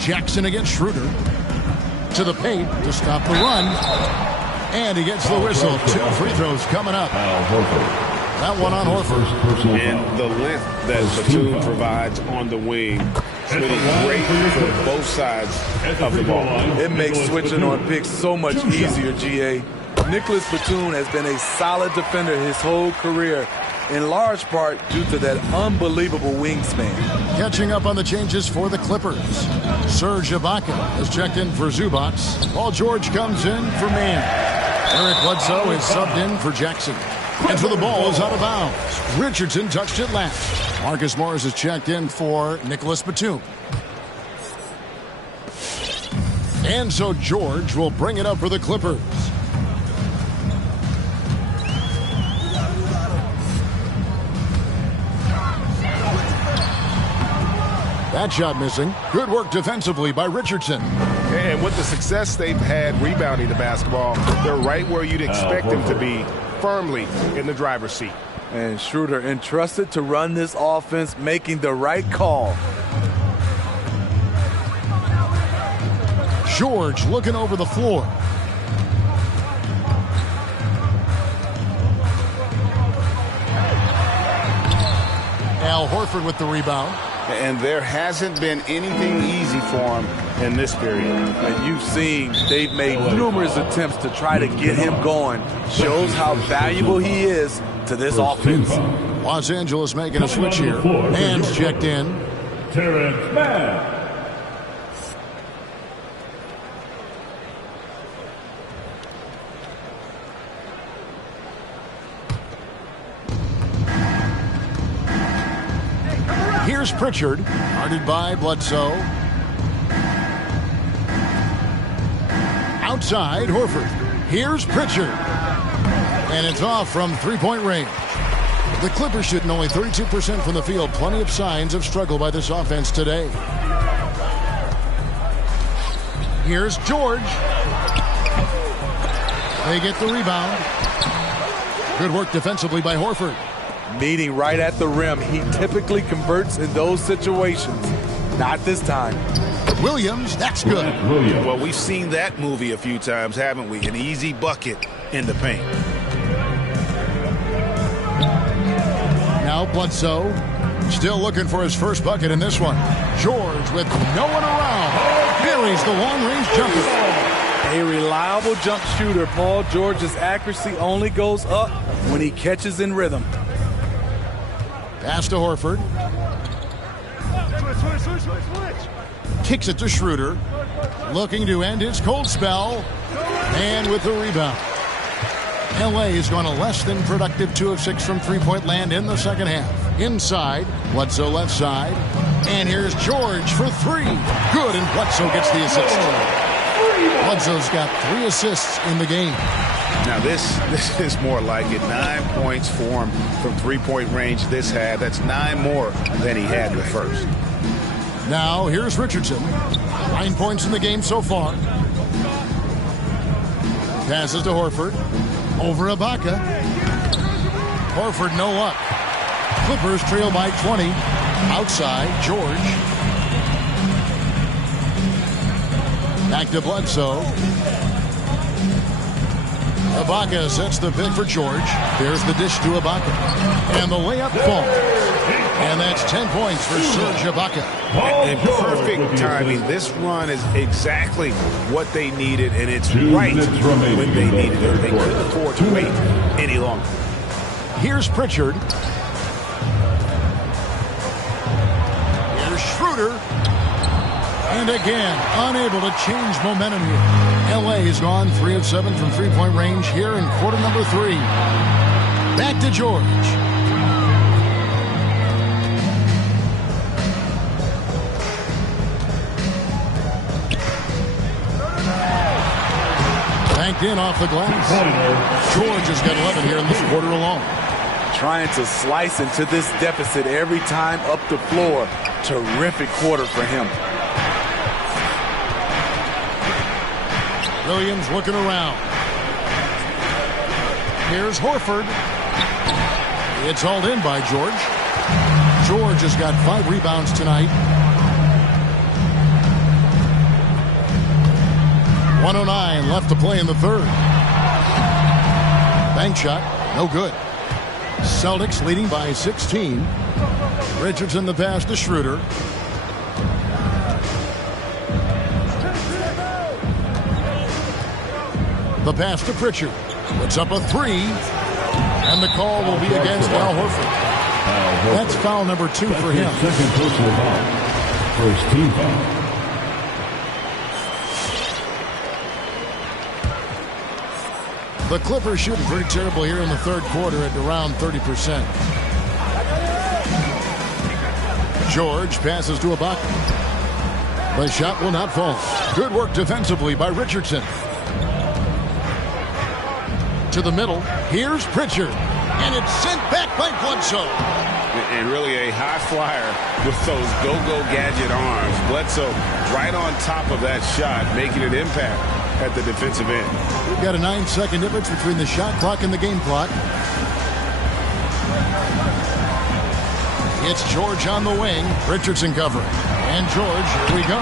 Jackson against Schroeder. To the paint to stop the run. And he gets the whistle. 2 free throws coming up. That one on Horford. And the length that Batum provides on the wing is really great for both sides of the ball. It makes switching on picks so much easier, GA. Nicholas Batum has been a solid defender his whole career, in large part due to that unbelievable wingspan. Catching up on the changes for the Clippers. Serge Ibaka has checked in for Zubac. Paul George comes in for Mann. Eric Bledsoe is subbed in for Jackson. And so the ball is out of bounds. Richardson touched it last. Marcus Morris is checked in for Nicholas Batum. And so George will bring it up for the Clippers. That shot missing. Good work defensively by Richardson. And with the success they've had rebounding the basketball, they're right where you'd expect them to be, firmly in the driver's seat. And Schroeder entrusted to run this offense, making the right call. George looking over the floor. Al Horford with the rebound. And there hasn't been anything easy for him in this period. And you've seen they've made numerous attempts to try to get him going. Shows how valuable he is to this offense. Los Angeles making a switch here. Hands checked in. Terrence Mann. Here's Pritchard, guarded by Bledsoe. Outside, Horford. Here's Pritchard. And it's off from three-point range. The Clippers shooting only 32% from the field. Plenty of signs of struggle by this offense today. Here's George. They get the rebound. Good work defensively by Horford. Meeting right at the rim. He typically converts in those situations. Not this time. Williams, that's good. Well, we've seen that movie a few times, haven't we? An easy bucket in the paint. Now Bledsoe still looking for his first bucket in this one. George with no one around. Buries the long-range jumper. A reliable jump shooter, Paul George's accuracy only goes up when he catches in rhythm. Pass to Horford. Kicks it to Schroeder. Looking to end his cold spell. And with the rebound. LA has gone a less than productive 2 of 6 from three-point land in the second half. Inside, Bledsoe left side. And here's George for 3. Good, and Bledsoe gets the assist. Bledsoe's got 3 assists in the game. Now this is more like it. 9 points for him from three-point range this half. That's 9 more than he had in the first. Now here's Richardson. 9 points in the game so far. Passes to Horford. Over Ibaka. Horford no luck. Clippers trail by 20. Outside, George. Back to Bledsoe. Ibaka sets the pick for George. There's the dish to Ibaka. And the layup falls. And that's 10 points for Serge Ibaka. And perfect timing. This run is exactly what they needed, and it's right when they needed it. They couldn't afford to wait any longer. Here's Pritchard. Here's Schroeder. And again, unable to change momentum here. LA has gone 3 of 7 from three-point range here in quarter number 3. Back to George. Banked in off the glass. George has got 11 here in this quarter alone. Trying to slice into this deficit every time up the floor. Terrific quarter for him. Williams looking around. Here's Horford. It's hauled in by George. George has got 5 rebounds tonight. 1:09 left to play in the third. Bank shot, no good. Celtics leading by 16. Richardson the pass to Schroeder. The pass to Pritchard. Puts up a 3. And the call will be against Al Horford. That's foul number 2 for him. Second personal foul. First team foul. The Clippers shooting pretty terrible here in the third quarter at around 30%. George passes to Ibaka. The shot will not fall. Good work defensively by Richardson. To the middle. Here's Pritchard. And it's sent back by Bledsoe. And really a high flyer with those go-go gadget arms. Bledsoe right on top of that shot, making an impact at the defensive end. We've got a 9-second difference between the shot clock and the game clock. It's George on the wing. Richardson covering. And George, here we go.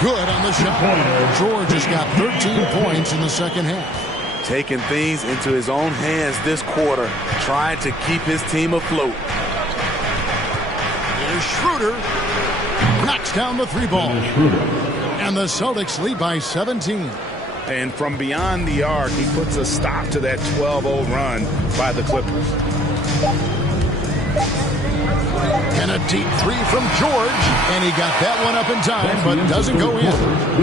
Good on the shot. George has got 13 points in the second half. Taking things into his own hands this quarter, trying to keep his team afloat. Here's Schroeder. Knocks down the 3-ball. And the Celtics lead by 17. And from beyond the arc, he puts a stop to that 12-0 run by the Clippers. And a deep 3 from George. And he got that one up in time, but doesn't go in.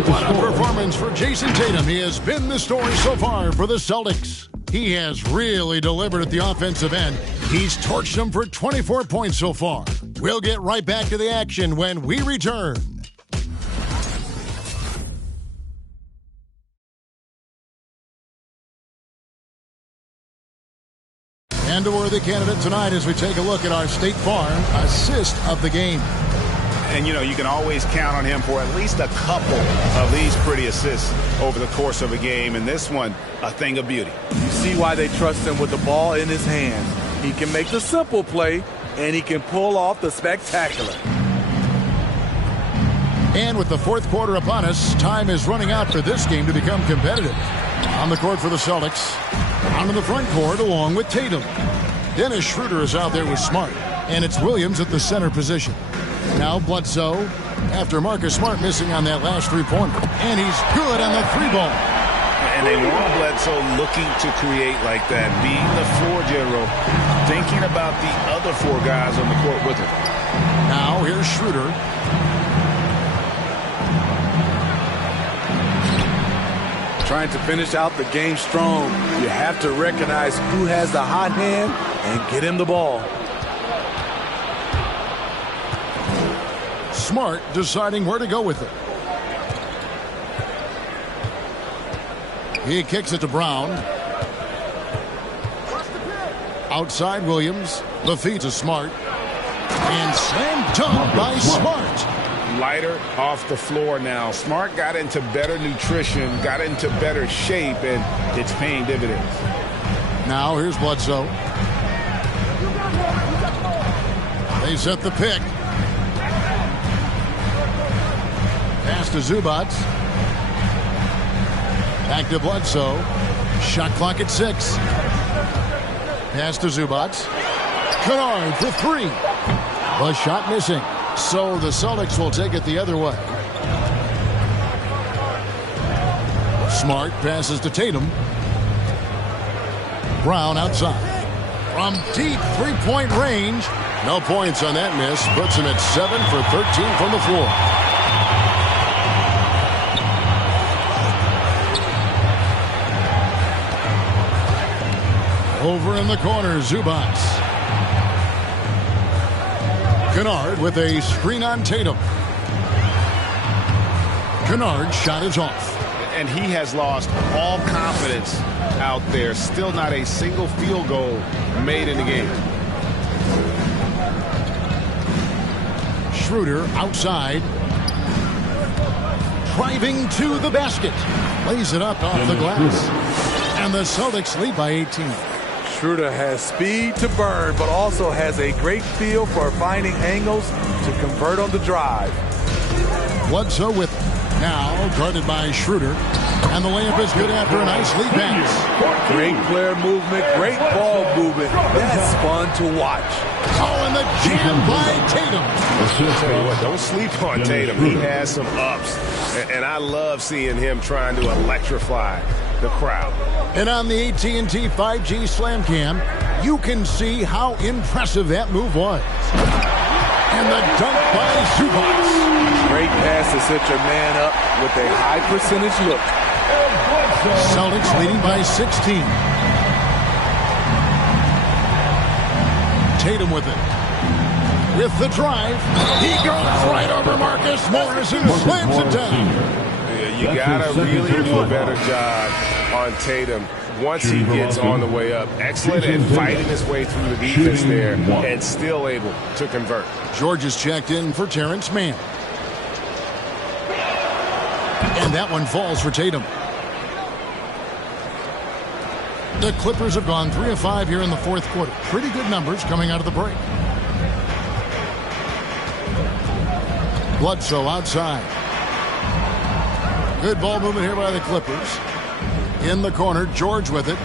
What a performance for Jayson Tatum. He has been the story so far for the Celtics. He has really delivered at the offensive end. He's torched them for 24 points so far. We'll get right back to the action when we return. And a worthy candidate tonight as we take a look at our State Farm assist of the game. And, you know, you can always count on him for at least a couple of these pretty assists over the course of a game. And this one, a thing of beauty. You see why they trust him with the ball in his hands. He can make the simple play, and he can pull off the spectacular. And with the fourth quarter upon us, time is running out for this game to become competitive. On the court for the Celtics. Onto the front court along with Tatum. Dennis Schroeder is out there with Smart. And it's Williams at the center position. Now Bledsoe after Marcus Smart missing on that last 3-pointer. And he's good on the 3-ball. And they want Bledsoe looking to create like that, being the floor general, thinking about the other 4 guys on the court with him. Now here's Schroeder. Trying to finish out the game strong. You have to recognize who has the hot hand and get him the ball. Smart deciding where to go with it. He kicks it to Brown. Outside Williams. The feed to Smart. And slam dunk by Smart. Lighter off the floor now. Smart got into better nutrition, got into better shape, and it's paying dividends. Now here's Bledsoe. They set the pick. Pass to Zubac. Back to Bledsoe. Shot clock at 6. Pass to Zubac. Kennard for 3. The shot missing. So the Celtics will take it the other way. Smart passes to Tatum. Brown outside. From deep three-point range. No points on that miss. Puts him at 7 for 13 from the floor. Over in the corner, Zubac. Kennard with a screen on Tatum. Kennard's shot is off. And he has lost all confidence out there. Still not a single field goal made in the game. Schroeder outside. Driving to the basket. Lays it up off the glass. And the Celtics lead by 18. Schroeder has speed to burn, but also has a great feel for finding angles to convert on the drive. Bledsoe with it. Now guarded by Schroeder. And the layup is good after a nice lead pass. Great player movement, great ball movement. That's fun to watch. Oh, and the jam by Tatum. I'll tell you what, don't sleep on Tatum. He has some ups. And I love seeing him trying to electrify the crowd. And on the AT&T 5G Slam Cam, you can see how impressive that move was. And the dunk by Zubac. Great pass to set your man up with a high percentage look. Celtics leading by 16. Tatum with it. With the drive. He goes right over Marcus Morris and slams it down. You gotta really do a better job on Tatum once he gets on the way up. Excellent at fighting his way through the defense there and still able to convert. George is checked in for Terrence Mann. And that one falls for Tatum. The Clippers have gone 3 of 5 here in the fourth quarter. Pretty good numbers coming out of the break. Bledsoe outside. Good ball movement here by the Clippers. In the corner, George with it.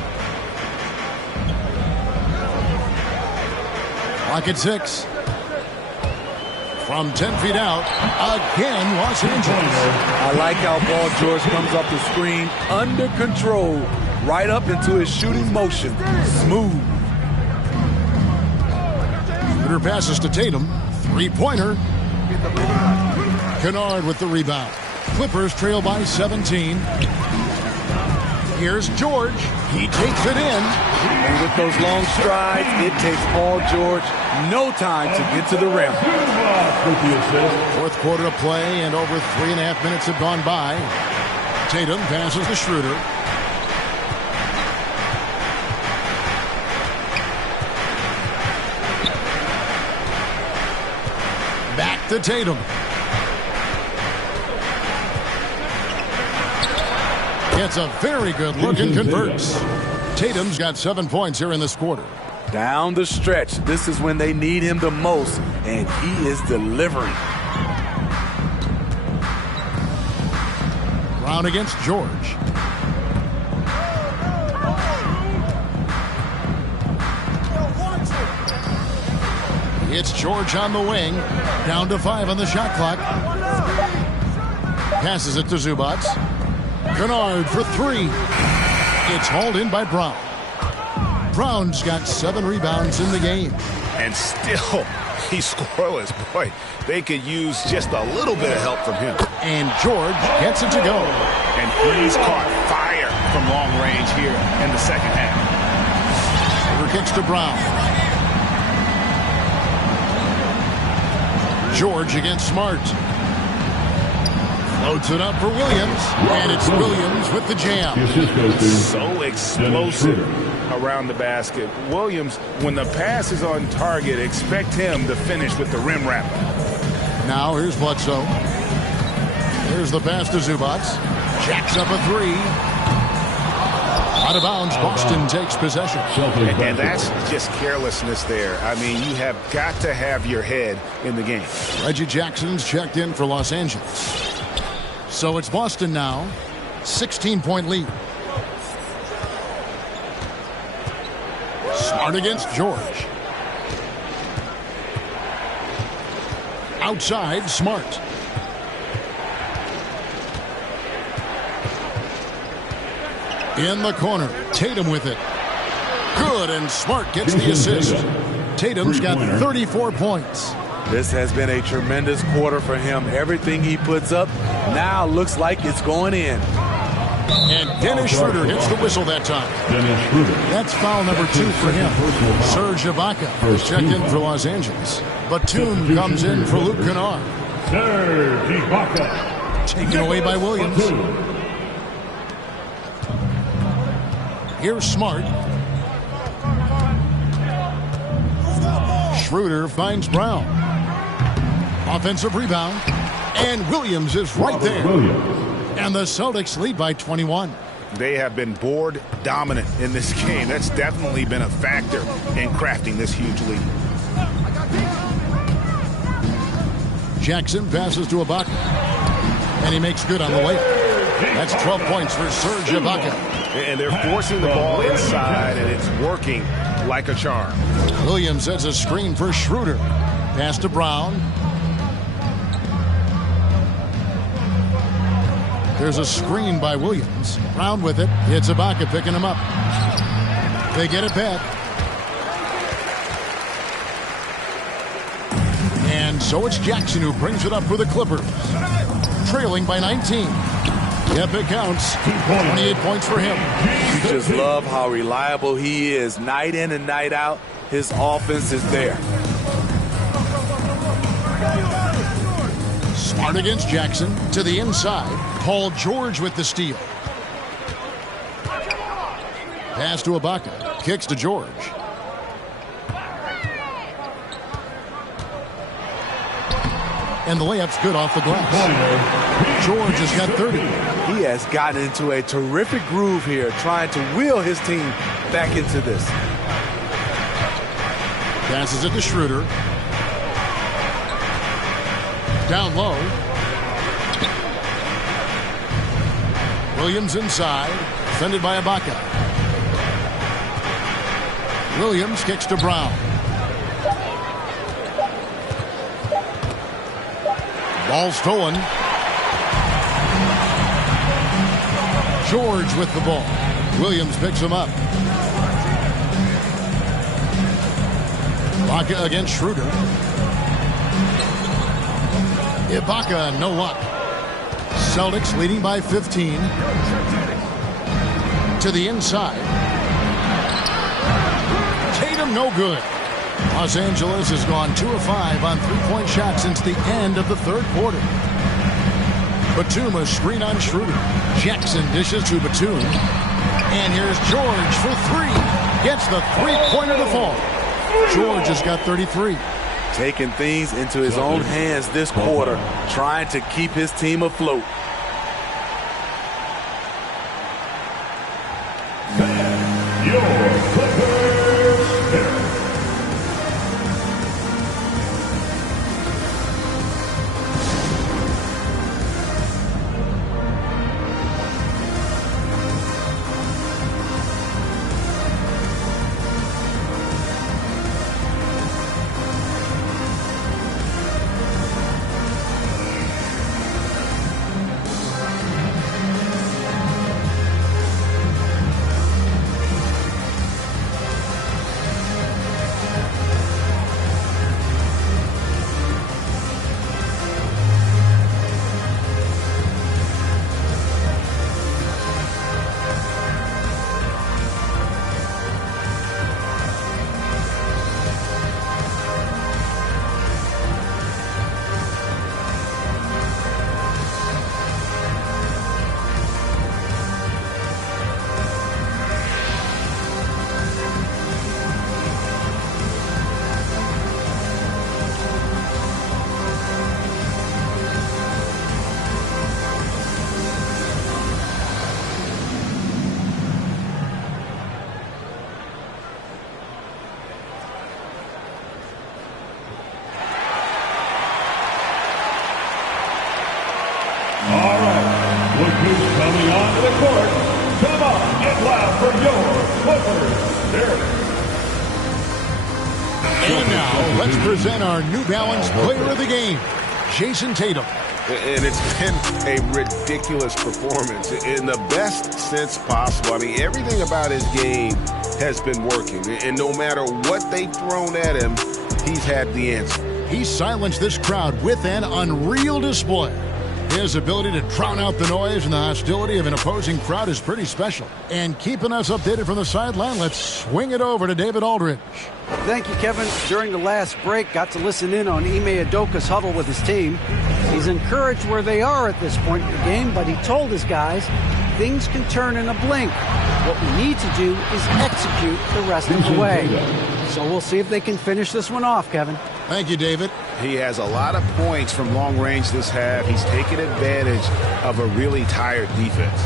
Clock at 6. From 10 feet out, again, Los Angeles. I like how Paul George comes off the screen under control, right up into his shooting motion. Smooth. Shooter passes to Tatum. Three-pointer. Kennard with the rebound. Clippers trail by 17. Here's George. He takes it in. And with those long strides, it takes Paul George no time to get to the rim. Fourth quarter of play, and over 3.5 minutes have gone by. Tatum passes to Schroeder. Back to Tatum. It's a very good look and converts. Tatum's got 7 points here in this quarter. Down the stretch, this is when they need him the most, and he is delivering. Brown against George. It's George on the wing. Down to 5 on the shot clock. Passes it to Zubac. Kennard for three. It's hauled in by Brown. Brown's got 7 rebounds in the game. And still, he's scoreless. Boy, they could use just a little bit of help from him. And George gets it to go. And he's caught fire from long range here in the second half. Over kicks to Brown. George against Smart. Floats it up for Williams. And it's Williams with the jam. So explosive around the basket. Williams, when the pass is on target, expect him to finish with the rim wrap. Now here's Bledsoe. Here's the pass to Zubac. Jacks up a three. Out of bounds, Boston takes possession. And that's just carelessness there. I mean, you have got to have your head in the game. Reggie Jackson's checked in for Los Angeles. So it's Boston now. 16-point lead. Smart against George. Outside, Smart. In the corner, Tatum with it. Good, and Smart gets the assist. Tatum's got 34 points. This has been a tremendous quarter for him. Everything he puts up now looks like it's going in. And Dennis Schroeder hits the whistle that time. That's foul number 2 for him. Serge Ibaka is checked in for Los Angeles. Batum comes in for Luke Kennard. Serge Ibaka. Taken away by Williams. Here's Smart. Schroeder finds Brown. Offensive rebound. And Williams is right there. And the Celtics lead by 21. They have been board dominant in this game. That's definitely been a factor in crafting this huge lead. Jackson passes to Ibaka. And he makes good on the layup. That's 12 points for Serge Ibaka. And they're forcing the ball inside, and it's working like a charm. Williams sets a screen for Schroeder. Pass to Brown. There's a screen by Williams. Brown with it. It's Ibaka picking him up. They get it back. And so it's Jackson who brings it up for the Clippers. Trailing by 19. Yep, it counts. 28 points for him. You just love how reliable he is. Night in and night out, his offense is there. Smart against Jackson. To the inside. Paul George with the steal. Pass to Ibaka. Kicks to George. And the layup's good off the glass. George has got 30. He has gotten into a terrific groove here, trying to wheel his team back into this. Passes it to Schroeder. Down low. Williams inside. Defended by Ibaka. Williams kicks to Brown. Ball stolen. George with the ball. Williams picks him up. Ibaka against Schroeder. Ibaka, no luck. Celtics leading by 15. To the inside. Tatum, no good. Los Angeles has gone 2 of 5 on three-point shots since the end of the third quarter. Batum, a screen on Schroeder. Jackson dishes to Batum. And here's George for 3. Gets the three-pointer to fall. George has got 33. Taking things into his own hands this quarter, trying to keep his team afloat. coming onto the court. Come on, get loud for your Clippers, Derek. And now, let's present our New Balance Player of the Game, Jayson Tatum. And it's been a ridiculous performance in the best sense possible. I mean, everything about his game has been working. And no matter what they've thrown at him, he's had the answer. He silenced this crowd with an unreal display. His ability to drown out the noise and the hostility of an opposing crowd is pretty special. And keeping us updated from the sideline, let's swing it over to David Aldridge. Thank you, Kevin. During the last break, got to listen in on Ime Udoka's huddle with his team. He's encouraged where they are at this point in the game, but he told his guys things can turn in a blink. What we need to do is execute the rest of the way. So we'll see if they can finish this one off, Kevin. Thank you, David. He has a lot of points from long range this half. He's taken advantage of a really tired defense.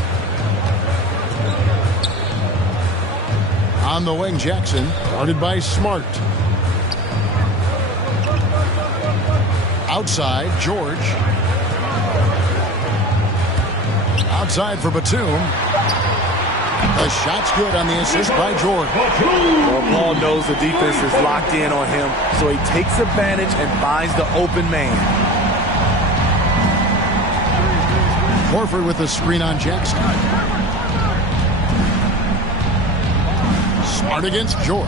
On the wing, Jackson, guarded by Smart. Outside, George. Outside for Batum. The shot's good on the assist by George. Well, Paul knows the defense is locked in on him, so he takes advantage and finds the open man. Horford with the screen on Jackson. Smart against George.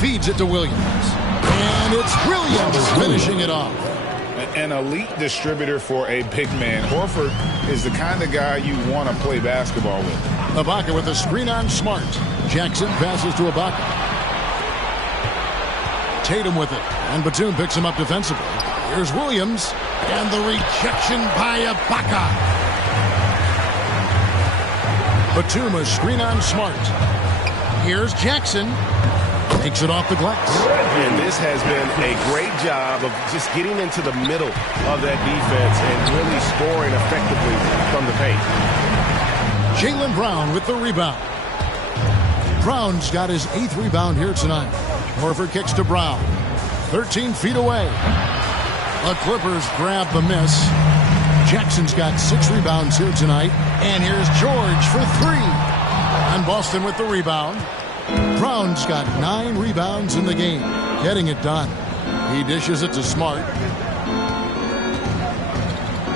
Feeds it to Williams. And it's Williams finishing it off. An elite distributor for a big man. Horford is the kind of guy you want to play basketball with. Ibaka with a screen on Smart. Jackson passes to Ibaka. Tatum with it. And Batum picks him up defensively. Here's Williams. And the rejection by Ibaka. Batum a screen on Smart. Here's Jackson. Takes it off the glass. And this has been a great job of just getting into the middle of that defense and really scoring effectively from the paint. Jaylen Brown with the rebound. Brown's got his 8th rebound here tonight. Horford kicks to Brown. 13 feet away. The Clippers grab the miss. Jackson's got 6 rebounds here tonight. And here's George for 3. And Boston with the rebound. Brown's got 9 rebounds in the game, getting it done. He dishes it to Smart.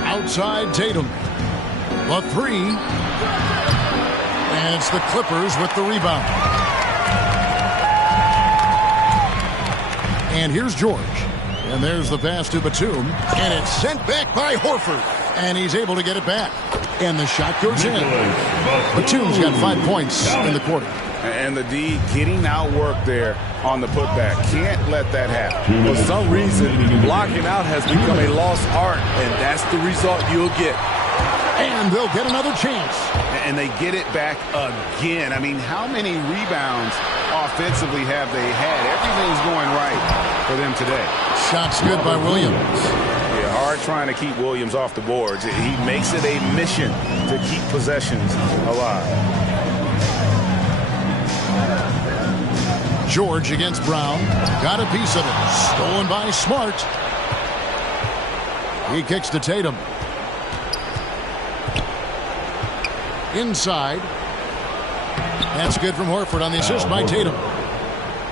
Outside Tatum. The 3. And it's the Clippers with the rebound. And here's George. And there's the pass to Batum. And it's sent back by Horford. And he's able to get it back. And the shot goes in. Batum's got 5 points in the quarter. And the D getting outworked there on the putback. Can't let that happen. For some reason, blocking out has become a lost art, and that's the result you'll get. And they'll get another chance. And they get it back again. I mean, how many rebounds offensively have they had? Everything's going right for them today. Shot's good by Williams. Yeah, hard trying to keep Williams off the boards. He makes it a mission to keep possessions alive. George against Brown. Got a piece of it. Stolen by Smart. He kicks to Tatum. Inside. That's good from Horford on the assist by Tatum.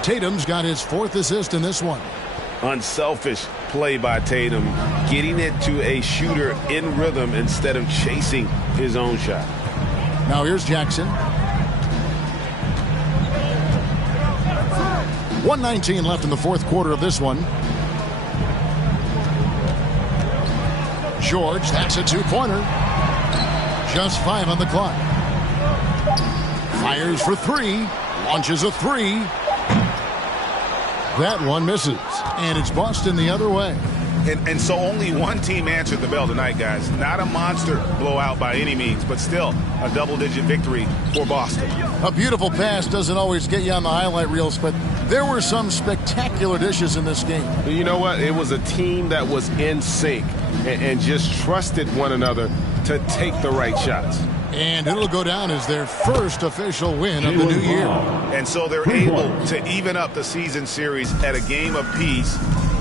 Tatum's got his 4th assist in this one. Unselfish play by Tatum, getting it to a shooter in rhythm instead of chasing his own shot. Now here's Jackson. 1:19 left in the 4th quarter of this one. George, that's a 2-pointer. Just 5 on the clock. Fires for 3. Launches a 3. That one misses. And it's Boston the other way. And so only one team answered the bell tonight, guys. Not a monster blowout by any means, but still a double-digit victory for Boston. A beautiful pass doesn't always get you on the highlight reels, but there were some spectacular dishes in this game. You know what? It was a team that was in sync and just trusted one another to take the right shots. And it'll go down as their first official win of the new year. And so they're able to even up the season series at a game apiece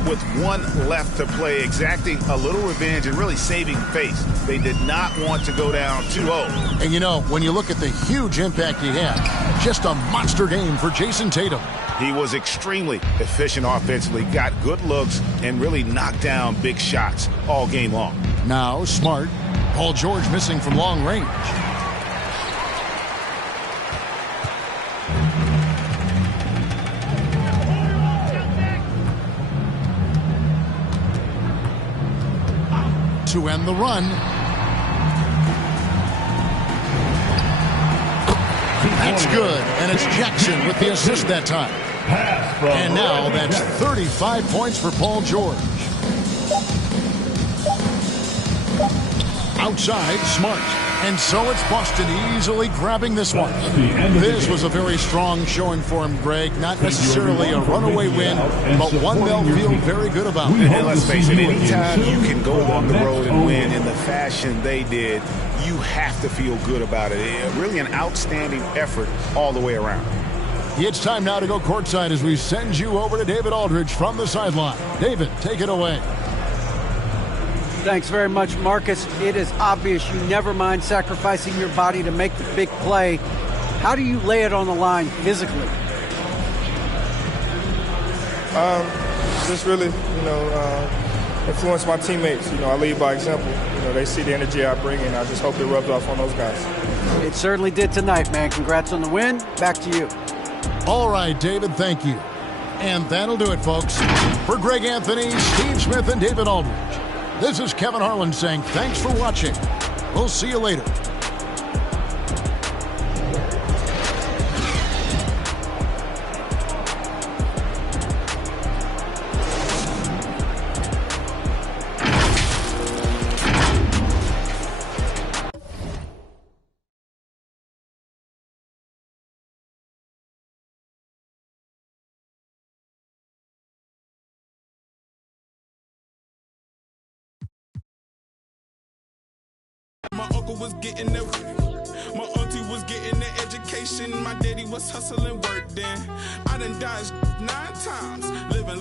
with 1 left to play, exacting a little revenge and really saving face. They did not want to go down 2-0. And you know, when you look at the huge impact he had, just a monster game for Jayson Tatum. He was extremely efficient offensively, got good looks, and really knocked down big shots all game long. Now Smart. Paul George missing from long range. To end the run. That's good, and it's Jackson with the assist that time. And now that's 35 points for Paul George. Outside, Smart. And so it's Boston easily grabbing this one. This was a very strong showing for him, Greg. Not necessarily a runaway win, but one they'll feel very good about. And let's face it, anytime you can go on the road and win in the fashion they did, you have to feel good about it. Really an outstanding effort all the way around. It's time now to go courtside as we send you over to David Aldridge from the sideline. David, take it away. Thanks very much, Marcus. It is obvious you never mind sacrificing your body to make the big play. How do you lay it on the line physically? Just really, influence my teammates. I lead by example. They see the energy I bring, and I just hope it rubs off on those guys. It certainly did tonight, man. Congrats on the win. Back to you. All right, David, thank you. And that'll do it, folks. For Greg Anthony, Steve Smith, and David Aldridge, this is Kevin Harlan saying thanks for watching. We'll see you later. My uncle was getting the my auntie was getting the education. My daddy was hustling work then. I done dodged 9 times, living